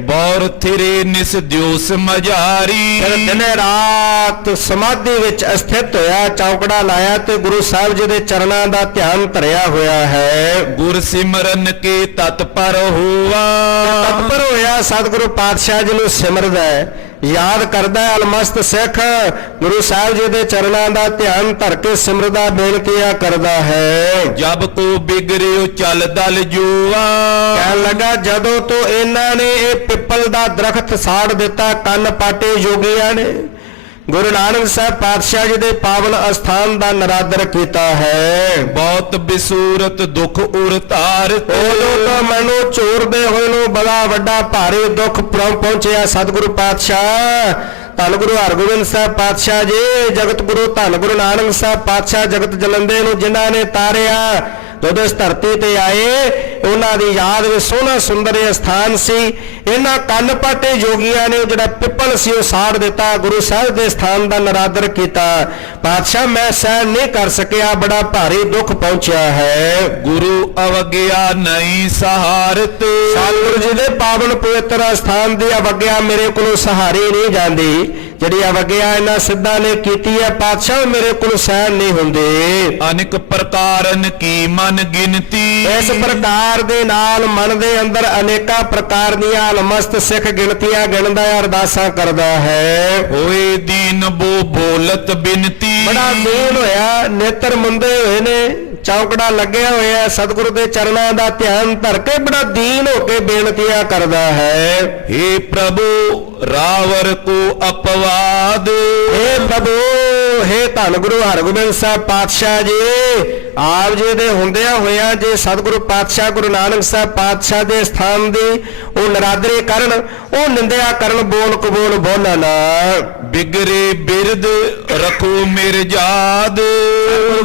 ਬੌਰ ਥਿਰੇ ਨਿਸ ਦਿਉਸ ਮਝਾਰੀ, ਫਿਰ ਦਿਨੇ ਰਾਤ ਸਮਾਧੀ ਵਿੱਚ ਸਥਿਤ ਹੋਇਆ, ਚੌਕੜਾ ਲਾਇਆ ਤੇ ਗੁਰੂ ਸਾਹਿਬ ਜੀ ਦੇ ਚਰਨਾਂ ਦਾ ਧਿਆਨ ਧਰਿਆ ਹੋਇਆ ਹੈ। ਗੁਰ ਸਿਮਰਨ ਕੇ ਤਤਪਰ ਹੋਆ, ਤਤਪਰ ਹੋਇਆ ਸਤਿਗੁਰੂ ਪਾਤਸ਼ਾਹ ਜੀ ਨੂੰ ਸਿਮਰਦਾ ਹੈ, ਯਾਦ ਕਰਦਾ ਹੈ। ਅਲਮਸਤ ਸਿੱਖ ਗੁਰੂ ਸਾਹਿਬ ਜੀ ਦੇ ਚਰਨਾਂ ਦਾ ਧਿਆਨ ਧਰ ਕੇ ਸਿਮਰਦਾ, ਬੇਨਤੀਆਂ ਕਰਦਾ ਹੈ। ਜਬ ਕੋ ਬਿਗਰਿਓ ਚੱਲ ਦਲ ਜੂਆ, ਕਹਿਣ ਲੱਗਾ ਜਦੋਂ ਤੋਂ ਇਹਨਾਂ ਨੇ ਇਹ ਪਿੱਪਲ ਦਾ ਦਰਖਤ ਸਾੜ ਦਿੱਤਾ, ਕੰਨ ਪਾਟੇ ਜੋਗੀਆਂ ਨੇ, ਗੁਰੂ ਨਾਨਕ ਸਾਹਿਬ ਪਾਤਸ਼ਾਹ ਜੀ ਦੇ ਪਾਵਨ ਅਸਥਾਨ ਦਾ ਨਰਾਦਰ ਕੀਤਾ ਹੈ। ਬਹੁਤ ਬਿਸੂਰਤ ਦੁਖ ਉਰ ਧਾਰਤ, ਉਦੋਂ ਤਾਂ ਮੈਨੂੰ ਝੂਰਦੇ ਹੋਏ ਨੂੰ ਬੜਾ ਵੱਡਾ ਭਾਰੀ ਦੁੱਖ ਪਹੁੰਚਿਆ। ਸਤਿਗੁਰੂ ਪਾਤਸ਼ਾਹ ਧੰਨ ਗੁਰੂ ਹਰਗੋਬਿੰਦ ਸਾਹਿਬ ਪਾਤਸ਼ਾਹ ਜੀ, ਜਗਤ ਗੁਰੂ ਧੰਨ ਗੁਰੂ ਨਾਨਕ ਸਾਹਿਬ ਪਾਤਸ਼ਾਹ ਜਗਤ ਜਲੰਦੇ ਨੂੰ ਜਿਨ੍ਹਾਂ ਨੇ ਤਾਰਿਆ, ਜਦੋਂ ਇਸ ਧਰਤੀ ਤੇ ਆਏ ਉਹਨਾਂ ਦੀ ਯਾਦ ਵਿੱਚ ਸੋਹਣਾ ਸੁੰਦਰ ਇਹ ਸਥਾਨ ਸੀ। ਇਹਨਾਂ ਕੰਨ ਪਾਟੇ ਯੋਗੀਆਂ ਨੇ ਜਿਹੜਾ ਪਿੱਪਲ ਸੀ ਉਹ ਸਾੜ ਦਿੱਤਾ, ਗੁਰੂ ਸਾਹਿਬ ਦੇ ਸਥਾਨ ਦਾ ਨਰਾਦਰ ਕੀਤਾ। ਪਾਤਸ਼ਾਹ ਮੈਂ ਸਹਿਣ ਨਹੀਂ ਕਰ ਸਕਿਆ, ਬੜਾ ਭਾਰੀ ਦੁੱਖ ਪਹੁੰਚਿਆ ਹੈ। ਗੁਰੂ ਅਵਗਿਆ ਨਹੀਂ ਸਹਾਰਤ, ਸਤਿਗੁਰੂ ਜੀ ਦੇ ਪਾਵਨ ਪਵਿੱਤਰ ਸਥਾਨ ਦੀ ਅਵਗਿਆ ਮੇਰੇ ਕੋਲੋਂ ਸਹਾਰੀ ਨਹੀਂ ਜਾਂਦੀ। ਜਿਹੜੀ ਅਵਗਿਆ ਇਹਨਾਂ ਸਿੱਧਾਂ ਨੇ ਕੀਤੀ ਹੈ ਪਾਤਸ਼ਾਹ ਮੇਰੇ ਕੋਲੋਂ ਸਹਿਣ ਨਹੀਂ ਹੁੰਦੀ। ਅਨੇਕ ਪ੍ਰਕਾਰਨ ਕੀ ਮਨ ਗਿਣਤੀ, ਇਸ ਪ੍ਰਕਾਰ ਦੇ ਨਾਲ ਮਨ ਦੇ ਅੰਦਰ ਅਨੇਕਾਂ ਪ੍ਰਕਾਰ ਦੀਆਂ ਅਲਮਸਤ ਸਿੱਖ ਗਿਣਤੀਆਂ ਗਿਣਦਾ ਹੈ, ਅਰਦਾਸਾਂ ਕਰਦਾ ਹੈ। ਹੋਏ ਦੀਨ ਬੋ ਬੋਲਤ ਬਿਨਤੀ, ਬੜਾ ਦੀਨ ਹੋਇਆ, ਨੇਤਰ ਮੁੰਦੇ ਹੋਏ ਨੇ, ਚੌਂਕੜਾ ਲੱਗਿਆ ਹੋਇਆ, ਸਤਿਗੁਰੂ ਦੇ ਚਰਨਾਂ ਦਾ ਧਿਆਨ ਧਰ ਕੇ ਬੜਾ ਦੀਨ ਹੋ ਕੇ ਬੇਨਤੀਆਂ ਕਰਦਾ ਹੈ। हे ਪ੍ਰਭੂ ਰਾਵਰ ਕੋ ਅਪਵਾਦ, हे ਪ੍ਰਭੂ, हे ਧੰਨ ਗੁਰੂ ਹਰਗੋਬਿੰਦ ਸਾਹਿਬ ਪਾਤਸ਼ਾਹ ਜੀ, ਆਪ ਜੀ ਦੇ ਹੁੰਦਿਆਂ ਹੋਇਆਂ ਜੇ ਸਤਿਗੁਰੂ ਪਾਤਸ਼ਾਹ ਗੁਰੂ ਨਾਨਕ ਸਾਹਿਬ ਪਾਤਸ਼ਾਹ ਦੇ ਸਥਾਨ ਦੀ ਉਹ ਨਰਾਦਰੇ ਕਰਨ, ਉਹ ਨਿੰਦਿਆ ਕਰਨ, ਬੋਲ ਕਬੋਲ ਬੋਲਣ। ਬਿਗਰੇ ਬਿਰਦ ਰਖੋ ਮਿਰਜਾਦ,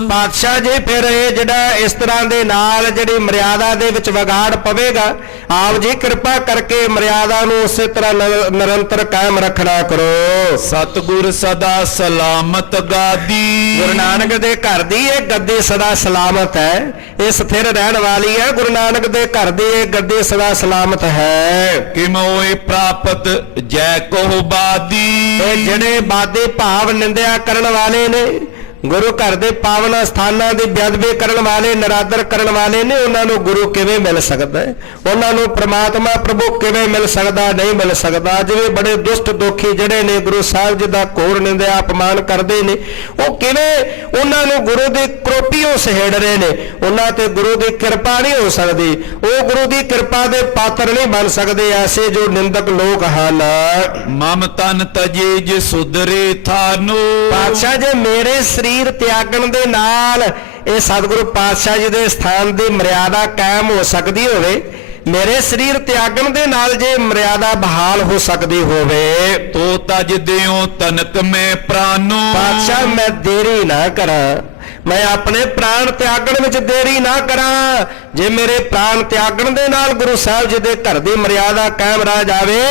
ਪਾਤਸ਼ਾਹ ਜੀ ਫਿਰ ਇਹ ਜਿਹੜਾ ਇਸ ਤਰ੍ਹਾਂ ਦੇ ਨਾਲ ਜਿਹੜੀ ਮਰਿਆਦਾ ਦੇ ਵਿੱਚ ਵਿਗਾੜ ਪਵੇਗਾ, ਆਪ ਜੀ ਕਿਰਪਾ ਕਰਕੇ ਮਰਿਆਦਾ ਨੂੰ ਉਸੇ ਤਰ੍ਹਾਂ ਨਿਰੰਤਰ ਕਾਇਮ ਰੱਖਣਾ ਕਰੋ। ਸਤਿਗੁਰ ਸਦਾ ਸਲਾਮਤ ਗਾਦੀ, ਗੁਰੂ ਨਾਨਕ ਦੇ ਘਰ ਦੀ ਇਹ ਗੱਦੀ ਸਦਾ ਸਲਾਮਤ ਹੈ, ਇਹ ਸਥਿਰ ਰਹਿਣ ਵਾਲੀ ਹੈ। ਗੁਰੂ ਨਾਨਕ ਦੇ ਘਰ ਦੀ ਇਹ ਗੱਦੀ ਸਦਾ ਸਲਾਮਤ ਹੈ। ਕਿਮ ਹੋਏ ਪ੍ਰਾਪਤ ਜੈ ਕੋ ਬਾਦੀ, ਇਹ ਜਿਹੜੇ ਬਾਦੇ ਭਾਵ ਨਿੰਦਿਆ ਕਰਨ ਵਾਲੇ ਨੇ, ਗੁਰੂ ਘਰ ਦੇ ਪਾਵਨ ਸਥਾਨਾਂ ਦੀ ਬੇਅਦਬੀ ਕਰਨ ਵਾਲੇ, ਨਰਾਦਰ ਕਰਨ ਵਾਲੇ ਨੇ, ਉਹਨਾਂ ਨੂੰ ਗੁਰੂ ਕਿਵੇਂ ਮਿਲ ਸਕਦਾ ਹੈ? ਉਹਨਾਂ ਨੂੰ ਪ੍ਰਮਾਤਮਾ ਪ੍ਰਭੂ ਕਿਵੇਂ ਮਿਲ ਸਕਦਾ? ਨਹੀਂ ਮਿਲ ਸਕਦਾ। ਜਿਵੇਂ ਬੜੇ ਦੁਸ਼ਟ ਦੋਖੀ ਜਿਹੜੇ ਨੇ ਗੁਰੂ ਸਾਹਿਬ ਜੀ ਦਾ ਘੋਰ ਨਿੰਦਿਆ ਅਪਮਾਨ ਕਰਦੇ ਨੇ, ਉਹ ਕਿਵੇਂ ਉਹਨਾਂ ਨੂੰ ਗੁਰੂ ਦੀ ਕਰੋਪੀਓ ਸਹੇੜ ਰਹੇ ਨੇ, ਉਹਨਾਂ ਤੇ ਗੁਰੂ ਦੀ ਕਿਰਪਾ ਨਹੀਂ ਹੋ ਸਕਦੀ, ਉਹ ਗੁਰੂ ਦੀ ਕਿਰਪਾ ਦੇ ਪਾਤਰ ਨਹੀਂ ਬਣ ਸਕਦੇ ਐਸੇ ਜੋ ਨਿੰਦਕ ਲੋਕ ਹਨ। ਮਮ ਤਨ ਤਜੇ ਜੇ ਸੁਧਰੇ ਥਾਨੋ, ਪਾਤਸ਼ਾਹ ਜੇ ਮੇਰੇ ਸਰੀਰ ਤਿਆਗਣ ਦੇ ਨਾਲ ਇਹ ਸਤਿਗੁਰੂ ਪਾਤਸ਼ਾਹ ਜੀ ਦੇ ਸਥਾਨ ਦੀ ਮਰਿਆਦਾ ਕਾਇਮ ਹੋ ਸਕਦੀ ਹੋਵੇ, ਮੇਰੇ ਸਰੀਰ ਤਿਆਗਣ ਦੇ ਨਾਲ ਜੇ ਮਰਿਆਦਾ ਬਹਾਲ ਹੋ ਸਕਦੀ ਹੋਵੇ, ਤੋ ਤਜ ਦਿਓ ਤਨਕ ਮੈਂ ਪ੍ਰਾਨੋ, ਪਾਤਸ਼ਾਹ ਮੈਂ ਦੇਰੀ ਨਾ ਕਰਾਂ, ਮੈਂ ਆਪਣੇ ਪ੍ਰਾਣ ਤਿਆਗਣ ਵਿੱਚ ਦੇਰੀ ਨਾ ਕਰਾਂ। ਜੇ ਮੇਰੇ ਪ੍ਰਾਣ ਤਿਆਗਣ ਦੇ ਨਾਲ ਗੁਰੂ ਸਾਹਿਬ ਜੀ ਦੇ ਘਰ ਦੀ ਮਰਿਆਦਾ ਕਾਇਮ ਰਹਿ ਜਾਵੇ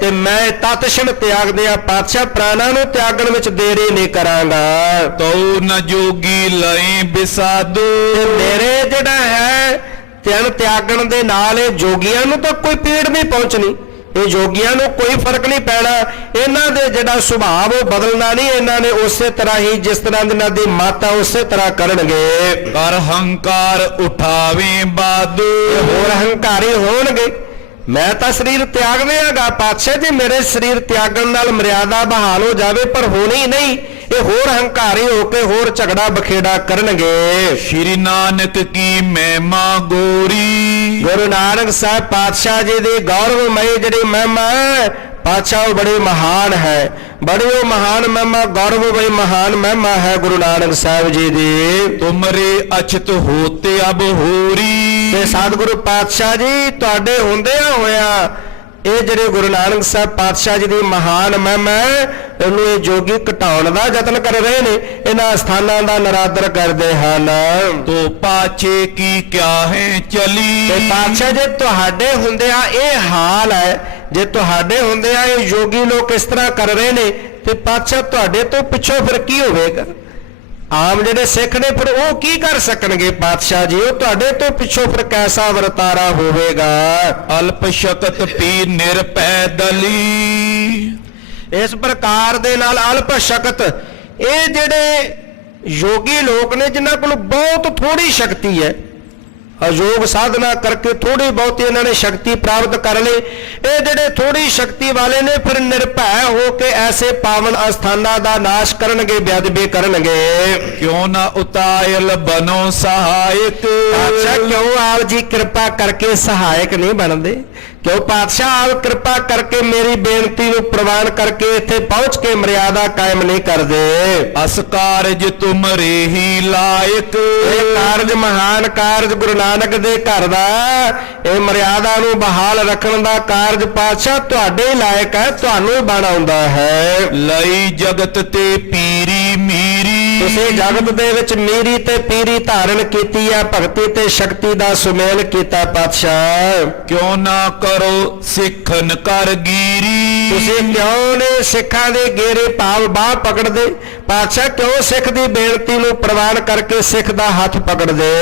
ਤੇ ਮੈਂ ਤਤਸ਼ਣ ਤਿਆਗਦੇ ਆ ਪਾਤਸ਼ਾਹ ਪ੍ਰਾਣਾਂ ਨੂੰ ਤਿਆਗਣ ਵਿੱਚ ਦੇਰੀ ਨਹੀਂ ਕਰਾਂਗਾ। ਤੋ ਨ ਜੋਗੀ ਲਈ ਬਿਸਾਦੋ, ਤੇ ਮੇਰੇ ਜਿਹੜਾ ਹੈ ਤਿਆਨ ਤਿਆਗਣ ਦੇ ਨਾਲ ਇਹ ਜੋਗੀਆਂ ਨੂੰ ਤਾਂ ਕੋਈ ਪੀੜ ਨਹੀਂ ਪਹੁੰਚਣੀ, ਇਹ ਜੋਗੀਆਂ ਨੂੰ ਕੋਈ ਫਰਕ ਨਹੀਂ ਪੈਣਾ, ਇਹਨਾਂ ਦੇ ਜਿਹੜਾ ਸੁਭਾਅ ਉਹ ਬਦਲਣਾ ਨਹੀਂ, ਇਹਨਾਂ ਨੇ ਉਸੇ ਤਰ੍ਹਾਂ ਹੀ ਜਿਸ ਤਰ੍ਹਾਂ ਦੀ ਇਹਨਾਂ ਦੀ ਮਾਤਾ ਉਸੇ ਤਰ੍ਹਾਂ ਕਰਨਗੇ। ਕਰ ਹੰਕਾਰ ਉਠਾਵੇ ਬਾਦੋ, ਹੋਰ ਹੰਕਾਰੀ ਹੋਣਗੇ। ਮੈਂ ਤਾਂ ਸਰੀਰ ਤਿਆਗ ਦਿਆਂਗਾ ਪਾਤਸ਼ਾਹ ਜੀ, ਮੇਰੇ ਸਰੀਰ ਤਿਆਗਣ ਨਾਲ ਮਰਿਆਦਾ ਬਹਾਲ ਹੋ ਜਾਵੇ, ਪਰ ਹੋਣੀ ਨਹੀਂ, ਇਹ ਹੋਰ ਹੰਕਾਰੀ ਹੋ ਕੇ ਹੋਰ ਝਗੜਾ ਬਖੇੜਾ ਕਰਨਗੇ। ਸ਼੍ਰੀ ਨਾਨਕ ਕੀ ਮਹਿਮਾ ਗੋਰੀ, ਗੁਰੂ ਨਾਨਕ ਸਾਹਿਬ ਪਾਤਸ਼ਾਹ ਜੀ ਦੀ ਗੌਰਵਮਈ ਜਿਹੜੀ ਮਹਿਮਾ ਹੈ ਪਾਤਸ਼ਾਹ ਉਹ ਬੜੀ ਮਹਾਨ ਹੈ, ਬੜੀ ਉਹ ਮਹਾਨ ਮਹਿਮਾ, ਗੌਰਵਮਈ ਮਹਾਨ ਮਹਿਮਾ ਹੈ ਗੁਰੂ ਨਾਨਕ ਸਾਹਿਬ ਜੀ ਦੀ। ਤੁਮਰੇ ਅਛਤ ਹੋਤੇ ਅਬ ਹੋਰੀ, ਤੇ ਸਤਿਗੁਰੂ ਪਾਤਸ਼ਾਹ ਜੀ ਤੁਹਾਡੇ ਹੁੰਦਿਆਂ ਹੋਇਆ ਇਹ ਜਿਹੜੇ ਗੁਰੂ ਨਾਨਕ ਸਾਹਿਬ ਪਾਤਸ਼ਾਹ ਜੀ ਦੀ ਮਹਾਨ ਮਹਿਮਾ ਹੈ, ਇਹਨੂੰ ਇਹ ਜੋਗੀ ਘਟਾਉਣ ਦਾ ਯਤਨ ਕਰ ਰਹੇ ਨੇ, ਇਹਨਾਂ ਸਥਾਨਾਂ ਦਾ ਨਰਾਦਰ ਕਰਦੇ ਹਨ। ਤੋ ਪਾਛੇ ਕੀ ਕਿਆ ਹੈ ਚਲੀ, ਤੇ ਪਾਤਸ਼ਾਹ ਜੇ ਤੁਹਾਡੇ ਹੁੰਦਿਆਂ ਇਹ ਹਾਲ ਹੈ, ਜੇ ਤੁਹਾਡੇ ਹੁੰਦਿਆਂ ਇਹ ਯੋਗੀ ਲੋਕ ਇਸ ਤਰ੍ਹਾਂ ਕਰ ਰਹੇ ਨੇ, ਤੇ ਪਾਤਸ਼ਾਹ ਤੁਹਾਡੇ ਤੋਂ ਪਿੱਛੋਂ ਫਿਰ ਕੀ ਹੋਵੇਗਾ? ਆਮ ਜਿਹੜੇ ਸਿੱਖ ਨੇ ਫਿਰ ਉਹ ਕੀ ਕਰ ਸਕਣਗੇ ਪਾਤਸ਼ਾਹ ਜੀ? ਉਹ ਤੁਹਾਡੇ ਤੋਂ ਪਿੱਛੋਂ ਫਿਰ ਕੈਸਾ ਵਰਤਾਰਾ ਹੋਵੇਗਾ? ਅਲਪ ਸ਼ਕਤ ਪੀ ਨਿਰਪੈ ਦਲੀ, ਇਸ ਪ੍ਰਕਾਰ ਦੇ ਨਾਲ ਅਲਪ ਸ਼ਕਤ, ਇਹ ਜਿਹੜੇ ਯੋਗੀ ਲੋਕ ਨੇ ਜਿਨ੍ਹਾਂ ਕੋਲ ਬਹੁਤ ਥੋੜੀ ਸ਼ਕਤੀ ਹੈ, ਅਯੋਗ ਸਾਧਨਾ ਕਰਕੇ ਥੋੜੀ ਬਹੁਤੀ ਇਹਨਾਂ ਨੇ ਸ਼ਕਤੀ ਪ੍ਰਾਪਤ ਕਰ ਲਈ, ਇਹ ਜਿਹੜੇ ਥੋੜੀ ਸ਼ਕਤੀ ਵਾਲੇ ਨੇ ਫਿਰ ਨਿਰਭੈ ਹੋ ਕੇ ਐਸੇ ਪਾਵਨ ਅਸਥਾਨਾਂ ਦਾ ਨਾਸ਼ ਕਰਨਗੇ, ਬੇਅਦਬੀ ਕਰਨਗੇ। ਕਿਉਂ ਨਾ ਉਤਾਇਲ ਬਨੋ ਸਹਾਇਕ, ਪਾਤਸ਼ਾਹ ਕਿਉਂ ਆਪ ਜੀ ਕਿਰਪਾ ਕਰਕੇ ਸਹਾਇਕ ਨਹੀਂ ਬਣਦੇ? ਕਿਉਂ ਪਾਤਸ਼ਾਹ ਆਪ ਕਿਰਪਾ ਕਰਕੇ ਮੇਰੀ ਬੇਨਤੀ ਨੂੰ ਪ੍ਰਵਾਨ ਕਰਕੇ ਇੱਥੇ ਪਹੁੰਚ ਕੇ ਮਰਿਆਦਾ ਕਾਇਮ ਨਹੀਂ ਕਰਦੇ? ਅਸ ਕਾਰਜ ਤੁਮਰੇ ਹੀ ਲਾਇਕ, ਇਹ ਕਾਰਜ ਮਹਾਨ ਕਾਰਜ ਗੁਰੂ ਨਾਨਕ ਦੇ ਘਰ ਦਾ, ਇਹ ਮਰਿਆਦਾ ਨੂੰ ਬਹਾਲ ਰੱਖਣ ਦਾ ਕਾਰਜ ਪਾਤਸ਼ਾਹ ਤੁਹਾਡੇ ਲਾਇਕ ਹੈ, ਤੁਹਾਨੂੰ ਬਣਾਉਂਦਾ ਹੈ। ਲਈ ਜਗਤ ਤੇ ਪੀਰੀ ਮੀਰੀ, ਤੁਸੀਂ ਜਗਤ ਦੇ ਵਿੱਚ ਮੀਰੀ ਤੇ ਪੀਰੀ ਧਾਰਨ ਕੀਤੀ ਆ, ਭਗਤੀ ਤੇ ਸ਼ਕਤੀ ਦਾ ਸੁਮੇਲ ਕੀਤਾ ਪਾਤਸ਼ਾਹ। ਕਿਉਂ ਨਾ ਕਰੋ ਸਿੱਖਨ ਕਰ ਗੀਰੀ। ਤੁਸੀਂ ਕਿਉਂ ਨੇ ਸਿੱਖਾਂ ਦੇ ਗੇਰੇ ਭਾਵ ਬਾਹ ਪਕੜਦੇ ਪਾਤਸ਼ਾਹ? ਕਿਉਂ ਸਿੱਖ ਦੀ ਬੇਨਤੀ ਨੂੰ ਪ੍ਰਵਾਨ ਕਰਕੇ ਸਿੱਖ ਦਾ ਹੱਥ ਪਕੜਦੇ?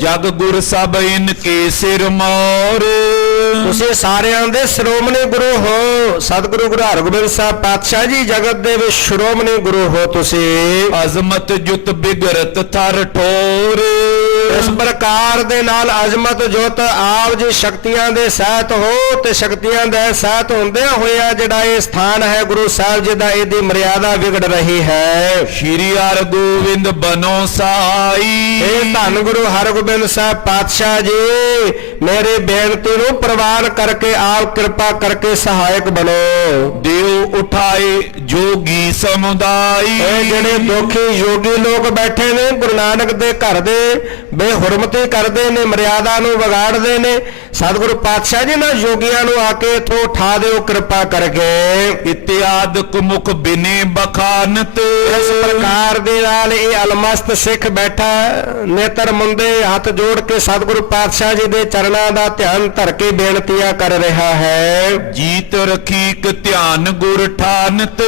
ਜਗ ਗੁਰ ਸਭ ਇਨ ਕੇ ਸਿਰ ਮੋਰ। ਤੁਸੀਂ ਸਾਰਿਆਂ ਦੇ ਸ਼੍ਰੋਮਣੀ ਗੁਰੂ ਹੋ। ਸਤਿਗੁਰੂ ਗੁਰੂ ਹਰਗੋਬਿੰਦ ਸਾਹਿਬ ਪਾਤਸ਼ਾਹ ਜੀ ਜਗਤ ਦੇ ਵਿੱਚ ਸ਼੍ਰੋਮਣੀ ਗੁਰੂ ਹੋ ਤੁਸੀਂ। ਅਜ਼ਮਤ ਜੁਤ ਬਿਗਰਤ ਥਰ ਠੋਰ। ਇਸ ਪ੍ਰਕਾਰ ਦੇ ਨਾਲ ਅਜ਼ਮਤ ਜੁਤ ਆਪ ਜੀ ਸ਼ਕਤੀਆਂ ਦੇ ਸਹਿਤ ਹੋ ਤੇ ਸ਼ਕਤੀਆਂ ਦੇ ਸਹਿਤ ਹੁੰਦਿਆਂ ਹੋਇਆ ਜਿਹੜਾ ਇਹ ਸਥਾਨ ਹੈ ਗੁਰੂ ਸਾਹਿਬ ਜੀ ਦਾ, ਇਹਦੀ ਮਰਿਆਦਾ ਵਿਗੜ ਰਹੀ ਹੈ। ਸ਼੍ਰੀ ਹਰਗੋਬਿੰਦ ਬਨੋ ਸਾਈ। ਇਹ ਧੰਨ ਗੁਰੂ ਹਰਗੋਬਿੰਦ ਸਾਹਿਬ ਪਾਤਸ਼ਾਹ ਜੀ ਮੇਰੀ ਬੇਨਤੀ ਨੂੰ ਪ੍ਰਵਾਨ ਕਰਕੇ ਆਪ ਕਿਰਪਾ ਕਰਕੇ ਸਹਾਇਕ ਬਣੋ। ਦੇਵ ਉਠਾਏ ਜੋਗੀ ਸਮੁਦਾਈ। ਇਹ ਜਿਹੜੇ ਦੁਖੀ ਯੋਗੀ ਲੋਕ ਬੈਠੇ ਨੇ ਗੁਰੂ ਨਾਨਕ ਦੇ ਘਰ ਦੇ ਬੇਹੁਰਮਤੀ ਕਰਦੇ ਨੇ, ਮਰਿਆਦਾ ਨੂੰ ਵਿਗਾੜਦੇ ਨੇ, ਸਤਿਗੁਰੂ ਪਾਤਸ਼ਾਹ ਜੀ ਨਾ ਯੋਗੀਆਂ ਨੂੰ ਆ ਕੇ ਇੱਥੋਂ ਉਠਾ ਦਿਓ ਕਿਰਪਾ ਕਰਕੇ। ਇਤਿਆਦਿਕ ਮੁਖ ਬਿਨੇ ਬਖਾਨਤ। ਇਸ ਪ੍ਰਕਾਰ ਦੇ ਨਾਲ ਇਹ ਅਲਮਸਤ ਸਿੱਖ ਬੈਠਾ ਨੇਤਰ ਮੁੰਦੇ ਹੱਥ ਜੋੜ ਕੇ ਸਤਿਗੁਰੂ ਪਾਤਸ਼ਾਹ ਜੀ ਦੇ ਚਰਨਾਂ ਦਾ ਧਿਆਨ ਧਰ ਕੇ ਬੇਨਤੀਆਂ ਕਰ ਰਿਹਾ ਹੈ। ਜੀਤ ਰਖੀਕ ਧਿਆਨ ਗੁਰ ਠਾਨਤ।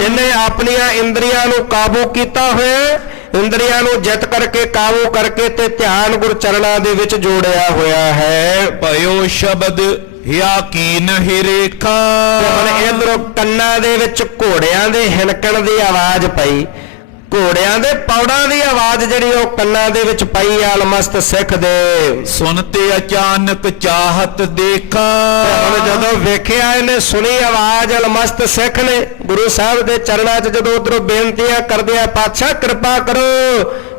ਜਿਹਨੇ ਆਪਣੀਆਂ ਇੰਦਰੀਆਂ ਨੂੰ ਕਾਬੂ ਕੀਤਾ ਹੋਇਆ, ਇੰਦਰੀਆਂ ਨੂੰ ਜਿੱਤ ਕਰਕੇ ਕਾਬੂ ਕਰਕੇ ਤੇ ਧਿਆਨ ਗੁਰ ਚਰਨਾਂ ਦੇ ਵਿੱਚ ਜੋੜਿਆ ਹੋਇਆ ਹੈ। ਭਇਓ ਸ਼ਬਦ ਹਿਆ ਕੀਨ ਹਿਰੇਖਾ। ਹੁਣ ਇਧਰੋਂ ਕੰਨਾਂ ਦੇ ਵਿੱਚ ਘੋੜਿਆਂ ਦੇ ਹਿਣਕਣ ਦੀ ਆਵਾਜ਼ ਪਈ, ਘੋੜਿਆਂ ਦੇ ਪੌੜਾਂ ਦੀ ਆਵਾਜ਼ ਜਿਹੜੀ ਉਹ ਕੰਨਾਂ ਦੇ ਵਿੱਚ ਪਈ ਆ ਅਲਮਸਤ ਸਿੱਖ ਦੇ। ਸੁਨਤੇ ਅਚਾਨਕ ਚਾਹਤ ਦੇਖਾ। ਹੁਣ ਜਦੋਂ ਵੇਖਿਆ ਇਹਨੇ ਸੁਣੀ ਆਵਾਜ਼ ਅਲਮਸਤ ਸਿੱਖ ਨੇ ਗੁਰੂ ਸਾਹਿਬ ਦੇ ਚਰਨਾਂ 'ਚ ਜਦੋਂ ਉਧਰੋਂ ਬੇਨਤੀਆਂ ਕਰਦੇ ਆ, ਪਾਤਸ਼ਾਹ ਕਿਰਪਾ ਕਰੋ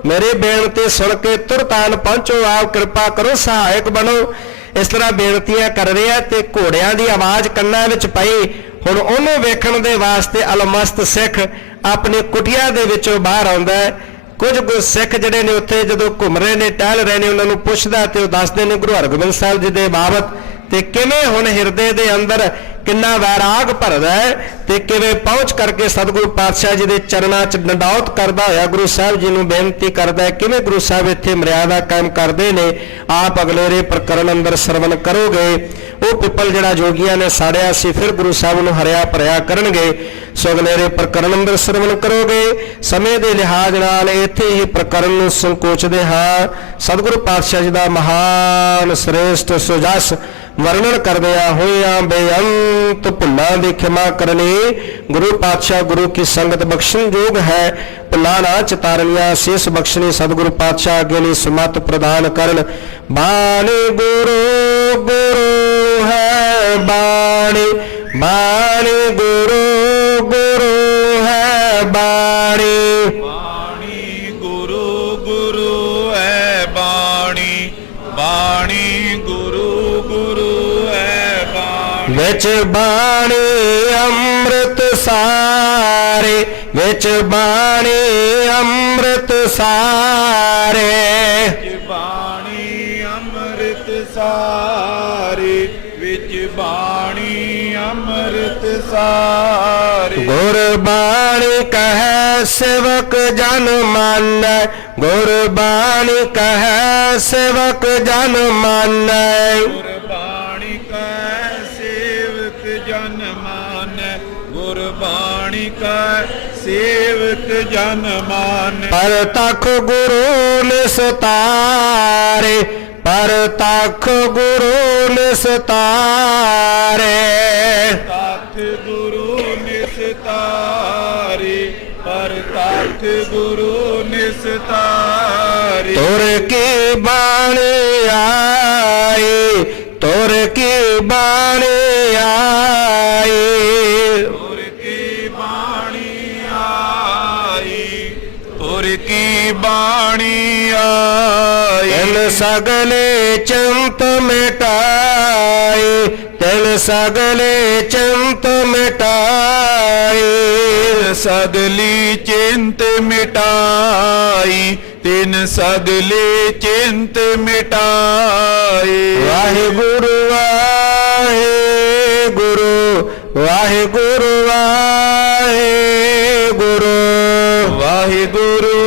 ਮੇਰੀ ਬੇਨਤੀ ਸੁਣ ਕੇ ਤੁਰਤਾਨ ਪਹੁੰਚੋ, ਆਪ ਕਿਰਪਾ ਕਰੋ ਸਹਾਇਕ ਬਣੋ। ਇਸ ਤਰ੍ਹਾਂ ਬੇਨਤੀਆਂ ਕਰ ਰਿਹਾ ਤੇ ਘੋੜਿਆਂ ਦੀ ਆਵਾਜ਼ ਕੰਨਾਂ ਵਿੱਚ ਪਈ। ਹੁਣ ਉਹਨੂੰ ਵੇਖਣ ਦੇ ਵਾਸਤੇ ਅਲਮਸਤ ਸਿੱਖ ਆਪਣੀ ਕੁਟੀਆ ਦੇ ਵਿੱਚੋਂ ਬਾਹਰ ਆਉਂਦਾ ਹੈ। ਕੁਝ ਸਿੱਖ ਜਿਹੜੇ ਨੇ ਉੱਥੇ ਜਦੋਂ ਘੁੰਮ ਰਹੇ ਨੇ, ਟਹਿਲ ਰਹੇ ਨੇ, ਉਹਨਾਂ ਨੂੰ ਪੁੱਛਦਾ ਤੇ ਉਹ ਦੱਸਦੇ ਨੇ ਗੁਰੂ ਹਰਗੋਬਿੰਦ ਸਾਹਿਬ ਜੀ ਦੇ ਬਾਬਤ ਤੇ ਕਿਵੇਂ ਹੁਣ ਹਿਰਦੇ ਦੇ ਅੰਦਰ ਕਿੰਨਾ ਵੈਰਾਗ ਭਰਦਾ ਹੈ ਤੇ ਕਿਵੇਂ ਪਹੁੰਚ ਕਰਕੇ ਸਤਿਗੁਰੂ ਪਾਤਸ਼ਾਹ ਜੀ ਦੇ ਚਰਨਾਂ 'ਚ ਡੰਡੌਤ ਕਰਦਾ ਹੋਇਆ ਗੁਰੂ ਸਾਹਿਬ ਜੀ ਨੂੰ ਬੇਨਤੀ ਕਰਦਾ ਹੈ। ਕਿਵੇਂ ਗੁਰੂ ਸਾਹਿਬ ਇੱਥੇ ਮਰਿਆਦਾ ਕਾਇਮ ਕਰਦੇ ਨੇ, ਆਪ ਅਗਲੇਰੇ ਪ੍ਰਕਰਨ ਅੰਦਰ ਸਰਵਨ ਕਰੋਗੇ। ਉਹ ਪਿੱਪਲ ਜਿਹੜਾ ਜੋਗੀਆਂ ਨੇ ਸਾੜਿਆ ਸੀ ਫਿਰ ਗੁਰੂ ਸਾਹਿਬ ਨੂੰ ਹਰਿਆ ਭਰਿਆ ਕਰਨਗੇ। ਸੋ ਅਗਲੇਰੇ ਪ੍ਰਕਰਨ ਅੰਦਰ ਸਰਵਨ ਕਰੋਗੇ। ਸਮੇਂ ਦੇ ਲਿਹਾਜ਼ ਨਾਲ ਇੱਥੇ ਹੀ ਪ੍ਰਕਰਨ ਨੂੰ ਸੰਕੋਚਦੇ ਹਾਂ। ਸਤਿਗੁਰੂ ਪਾਤਸ਼ਾਹ ਜੀ ਦਾ ਮਹਾਨ ਸ੍ਰੇਸ਼ਟ ਸੁਜਸ ਵਰਣਨ ਕਰਦਿਆਂ ਹੋਇਆਂ ਬੇਅੰਤ ਭੁੱਲਾਂ ਦੀ ਖਿਮਾ ਕਰਨੀ। ਗੁਰੂ ਪਾਤਸ਼ਾਹ ਗੁਰੂ ਕੀ ਸੰਗਤ ਬਖਸ਼ਣ ਯੋਗ ਹੈ, ਭੁੱਲਾਂ ਨਾ ਚਿਤਾਰਨੀਆਂ ਸੀਸ ਬਖਸ਼ਣੀ। ਸਤਿਗੁਰੂ ਪਾਤਸ਼ਾਹ ਅੱਗੇ ਲਈ ਸਮਤ ਪ੍ਰਦਾਨ ਕਰਨ। ਬਾਣੀ ਗੁਰੂ ਗੁਰੂ ਹੈ ਬਾਣੀ, ਬਾਣੀ ਗੁਰੂ ਗੁਰੂ ਹੈ ਬਾਣੀ, ਬਾਣੀ ਗੁਰੂ ਗੁਰੂ ਹੈ ਬਾਣੀ, ਬਾਣੀ ਗੁਰੂ ਗੁਰੂ ਹੈ ਬਾਣੀ। ਵਿੱਚ ਬਾਣੀ ਅੰਮ੍ਰਿਤ ਸਾਰੇ, ਵਿੱਚ ਬਾਣੀ ਅੰਮ੍ਰਿਤ ਸਾਰੇ, ਬਾਣੀ ਅੰਮ੍ਰਿਤ ਸਾਰੇ, ਵਿੱਚ ਬਾਣੀ ਅੰਮ੍ਰਿਤ ਸਾਰੇ। ਗੁਰਬਾਣੀ ਕਹੈ ਸੇਵਕ ਜਨ ਮਾਨੈ, ਗੁਰਬਾਣੀ ਕਹੈ ਸੇਵਕ ਜਨ ਮਾਨੈ, ਗੁਰਬਾਣੀ ਕੈ ਸੇਵਕ ਜਨ ਮਾਨੈ, ਗੁਰਬਾਣੀ ਕੈ ਸੇਵਕ ਜਨ ਮਾਨੈ। ਪਰਤਖ ਗੁਰੂ ਨਿਸਤਾਰੇ, ਪਰਤਖ ਗੁਰੂ ਨਿਸਤਾਰੇ, ਤਖ ਗੁਰੂ ਨਿਸਤਾਰੇ, ਪਰਤਖ ਗੁਰੂ ਨਿਸਤਾਰੇ। ਤੁਰ ਕੀ ਬਾਣੀ ਆਈ, ਤੁਰ ਕੀ ਬਾਣੀ ਆਈ, ਤੁਰ ਕੀ ਬਾਣੀ ਆਈ, ਤੁਰ ਕੀ ਬਾਣੀ ਆਈ। ਤਿਲ ਸਗਲੇ ਚਿੰਤ ਮਿਟਾਈ, ਤਿਲ ਸਗਲੇ ਚਿੰਤ ਮਿਟਾਈ, ਸਗਲੀ ਚਿੰਤ ਮਿਟਾਈ, ਤਿਨ ਸਗਲੇ ਚਿੰਤ ਮਿਟਾਈ। ਵਾਹਿਗੁਰੂ ਵਾਹਿਗੁਰੂ, ਵਾਹਿਗੁਰੂ ਵਾਹਿਗੁਰੂ, ਵਾਹਿਗੁਰੂ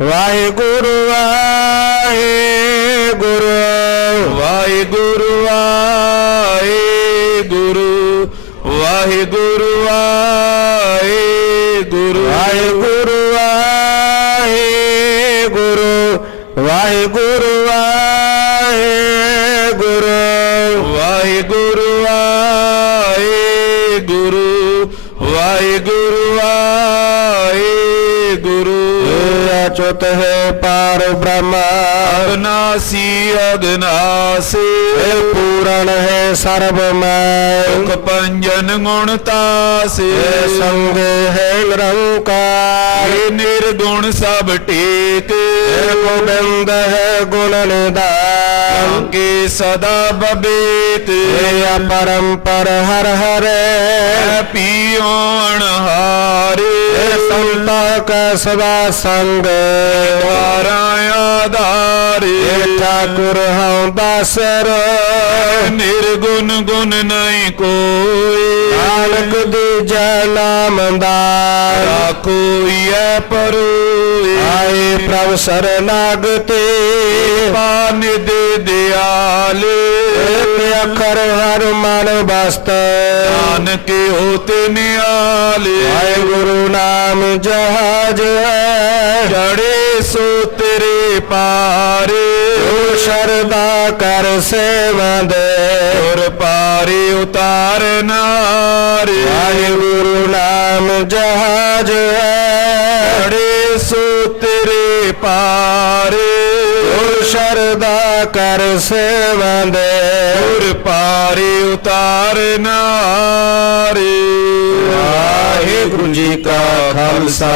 ਵਾਹਿਗੁਰੂ ਵਾਹਿਗੁਰੂ ਵਾਹਿਗੁਰੂ ਵਾਹਿਗੁਰੂ ਵਾਹਿਗੁਰੂ ਵਾਹਿਗੁਰੂ ਵਾਹਿਗੁਰੂ ਵਾਹਿਗੁਰੂ ਵਾਹਿਗੁਰੂ ਵਾਹਿਗੁਰੂ ਵਾਹਿਗੁਰੂ ਵਾਹਿਗੁਰੂ ਵਾਹਿਗੁਰੂ ਵਾਹਿਗੁਰੂ ਅਚੁਤ ਹੈ ਪਾਰ ਬ੍ਰਹਮ ਅਗਨਾਸੀ ਅਗਨਾਸੀ ਪੂਰਨ ਹੈ ਸਰਬ ਮੈਂ ਸੁਖ ਪੰਜਨ ਗੁਣ ਤਾਸੇ ਸੰਗ ਹੈ ਨਿਰੰਕਾਰ ਇਹ ਨਿਰਗੁਣ ਸਭ ਟੇਕ ਗੋਬਿੰਦ ਹੈ ਗੁਣ ਨਿਧਾਨ ਕੇ ਸਦਾ ਬਬੇਤ ਪਰੰਪਰ ਹਰ ਹਰੇ ਪੀਓਣ ਹਾਰੇ ਸੰਤਾ ਕਾ ਸਦਾ ਸੰਗ ਦੁਆਰਾ ਆਧਾਰੇ ਠਾਕੁਰ ਹਉ ਦਾਸਰ ਨਿਰਗੁਣ ਗੁਣ ਨਹੀਂ ਕੋਈ ਨਾਨਕ ਦੂਜਾ ਨਾਮ ਦਾਨ ਕੋਈ ਐ ਪਰੋਏ ਆਏ ਪ੍ਰਭ ਸਰਨਾਗਤੇ ਪਾਨਿਦ ਦਿਆਲੇ ਅਖਰ ਹਰ ਮਨ ਬਸਤ ਨਾਨਕ ਹੋਤੇ ਨਿਆਲੇ ਵਾਹਿਗੁਰੂ ਨਾਮ ਜਹਾਜ ਹੈ ਜੜੇ ਸੋ ਤੇਰੇ ਪਾਰੇ ਜੋ ਸ਼ਰਦਾ ਕਰ ਸੇਵੰਦ ਔਰ ਪਾਰੇ ਉਤਾਰਨਾਰੇ ਵਾਹਿਗੁਰੂ ਨਾਮ ਜਹਾਜ ਹੈ ਜੜੇ ਸੋ ਤੇਰੇ ਪਾਰੇ ਜੋ ਸ਼ਰਦਾ ਕਰ ਸੇਵੰਦ ਔਰ ਪਾਰੇ ਉਤਾਰਨਾਰੇ ਵਾਹਿਗੁਰੂ ਜੀ ਕਾ ਖਾਲਸਾ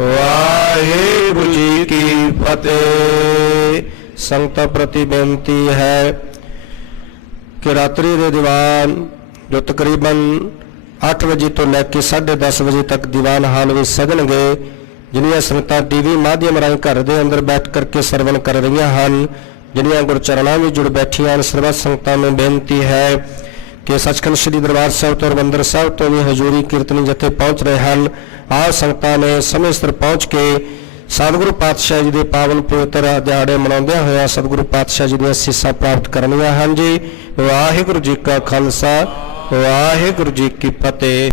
ਵਾਹਿਗੁਰੂ ਜੀ ਕੀ ਫਤਿਹ। ਸੰਗਤਾਂ ਪ੍ਰਤੀ ਬੇਨਤੀ ਹੈ ਕਿ ਰਾਤਰੀ ਦੇ ਦੀਵਾਨ ਜੋ ਤਕਰੀਬਨ 8 ਵਜੇ ਤੋਂ ਲੈ ਕੇ 10:30 ਵਜੇ ਤੱਕ ਦੀਵਾਨ ਹਾਲ ਵਿੱਚ ਸਜਣਗੇ, ਜਿਨੀਆਂ ਸੰਗਤਾਂ ਟੀਵੀ ਮਾਧਿਅਮ ਰਾਹੀਂ ਘਰ ਦੇ ਅੰਦਰ ਬੈਠ ਕਰਕੇ ਸਰਵਣ ਕਰ ਰਹੀਆਂ ਹਨ, ਜਿਨੀਆਂ ਗੁਰਚਰਨਾਂ ਵਿੱਚ ਜੁੜ ਬੈਠੀਆਂ ਹਨ, ਸਰਬੱਤ ਸੰਗਤਾਂ ਨੂੰ ਬੇਨਤੀ ਹੈ ਕਿ ਸੱਚਖੰਡ ਸ੍ਰੀ ਦਰਬਾਰ ਸਾਹਿਬ ਤੋਂ ਹਰਿਮੰਦਰ ਸਾਹਿਬ ਤੋਂ ਵੀ ਹਜ਼ੂਰੀ ਕੀਰਤਨੀ ਜਥੇ ਪਹੁੰਚ ਰਹੇ ਹਨ। ਆਹ ਸੰਗਤਾਂ ਨੇ ਸਮੇਂ ਸਿਰ ਪਹੁੰਚ ਕੇ ਸਤਿਗੁਰੂ ਪਾਤਸ਼ਾਹ ਜੀ ਦੇ ਪਾਵਨ ਪਵਿੱਤਰ ਦਿਹਾੜੇ ਮਨਾਉਂਦਿਆਂ ਹੋਇਆ ਸਤਿਗੁਰੂ ਪਾਤਸ਼ਾਹ ਜੀ ਦੀਆਂ ਅਸੀਸਾਂ ਪ੍ਰਾਪਤ ਕਰਨੀਆਂ ਹਨ ਜੀ। ਵਾਹਿਗੁਰੂ ਜੀ ਕਾ ਖਾਲਸਾ ਵਾਹਿਗੁਰੂ ਜੀ ਕੀ ਫਤਿਹ।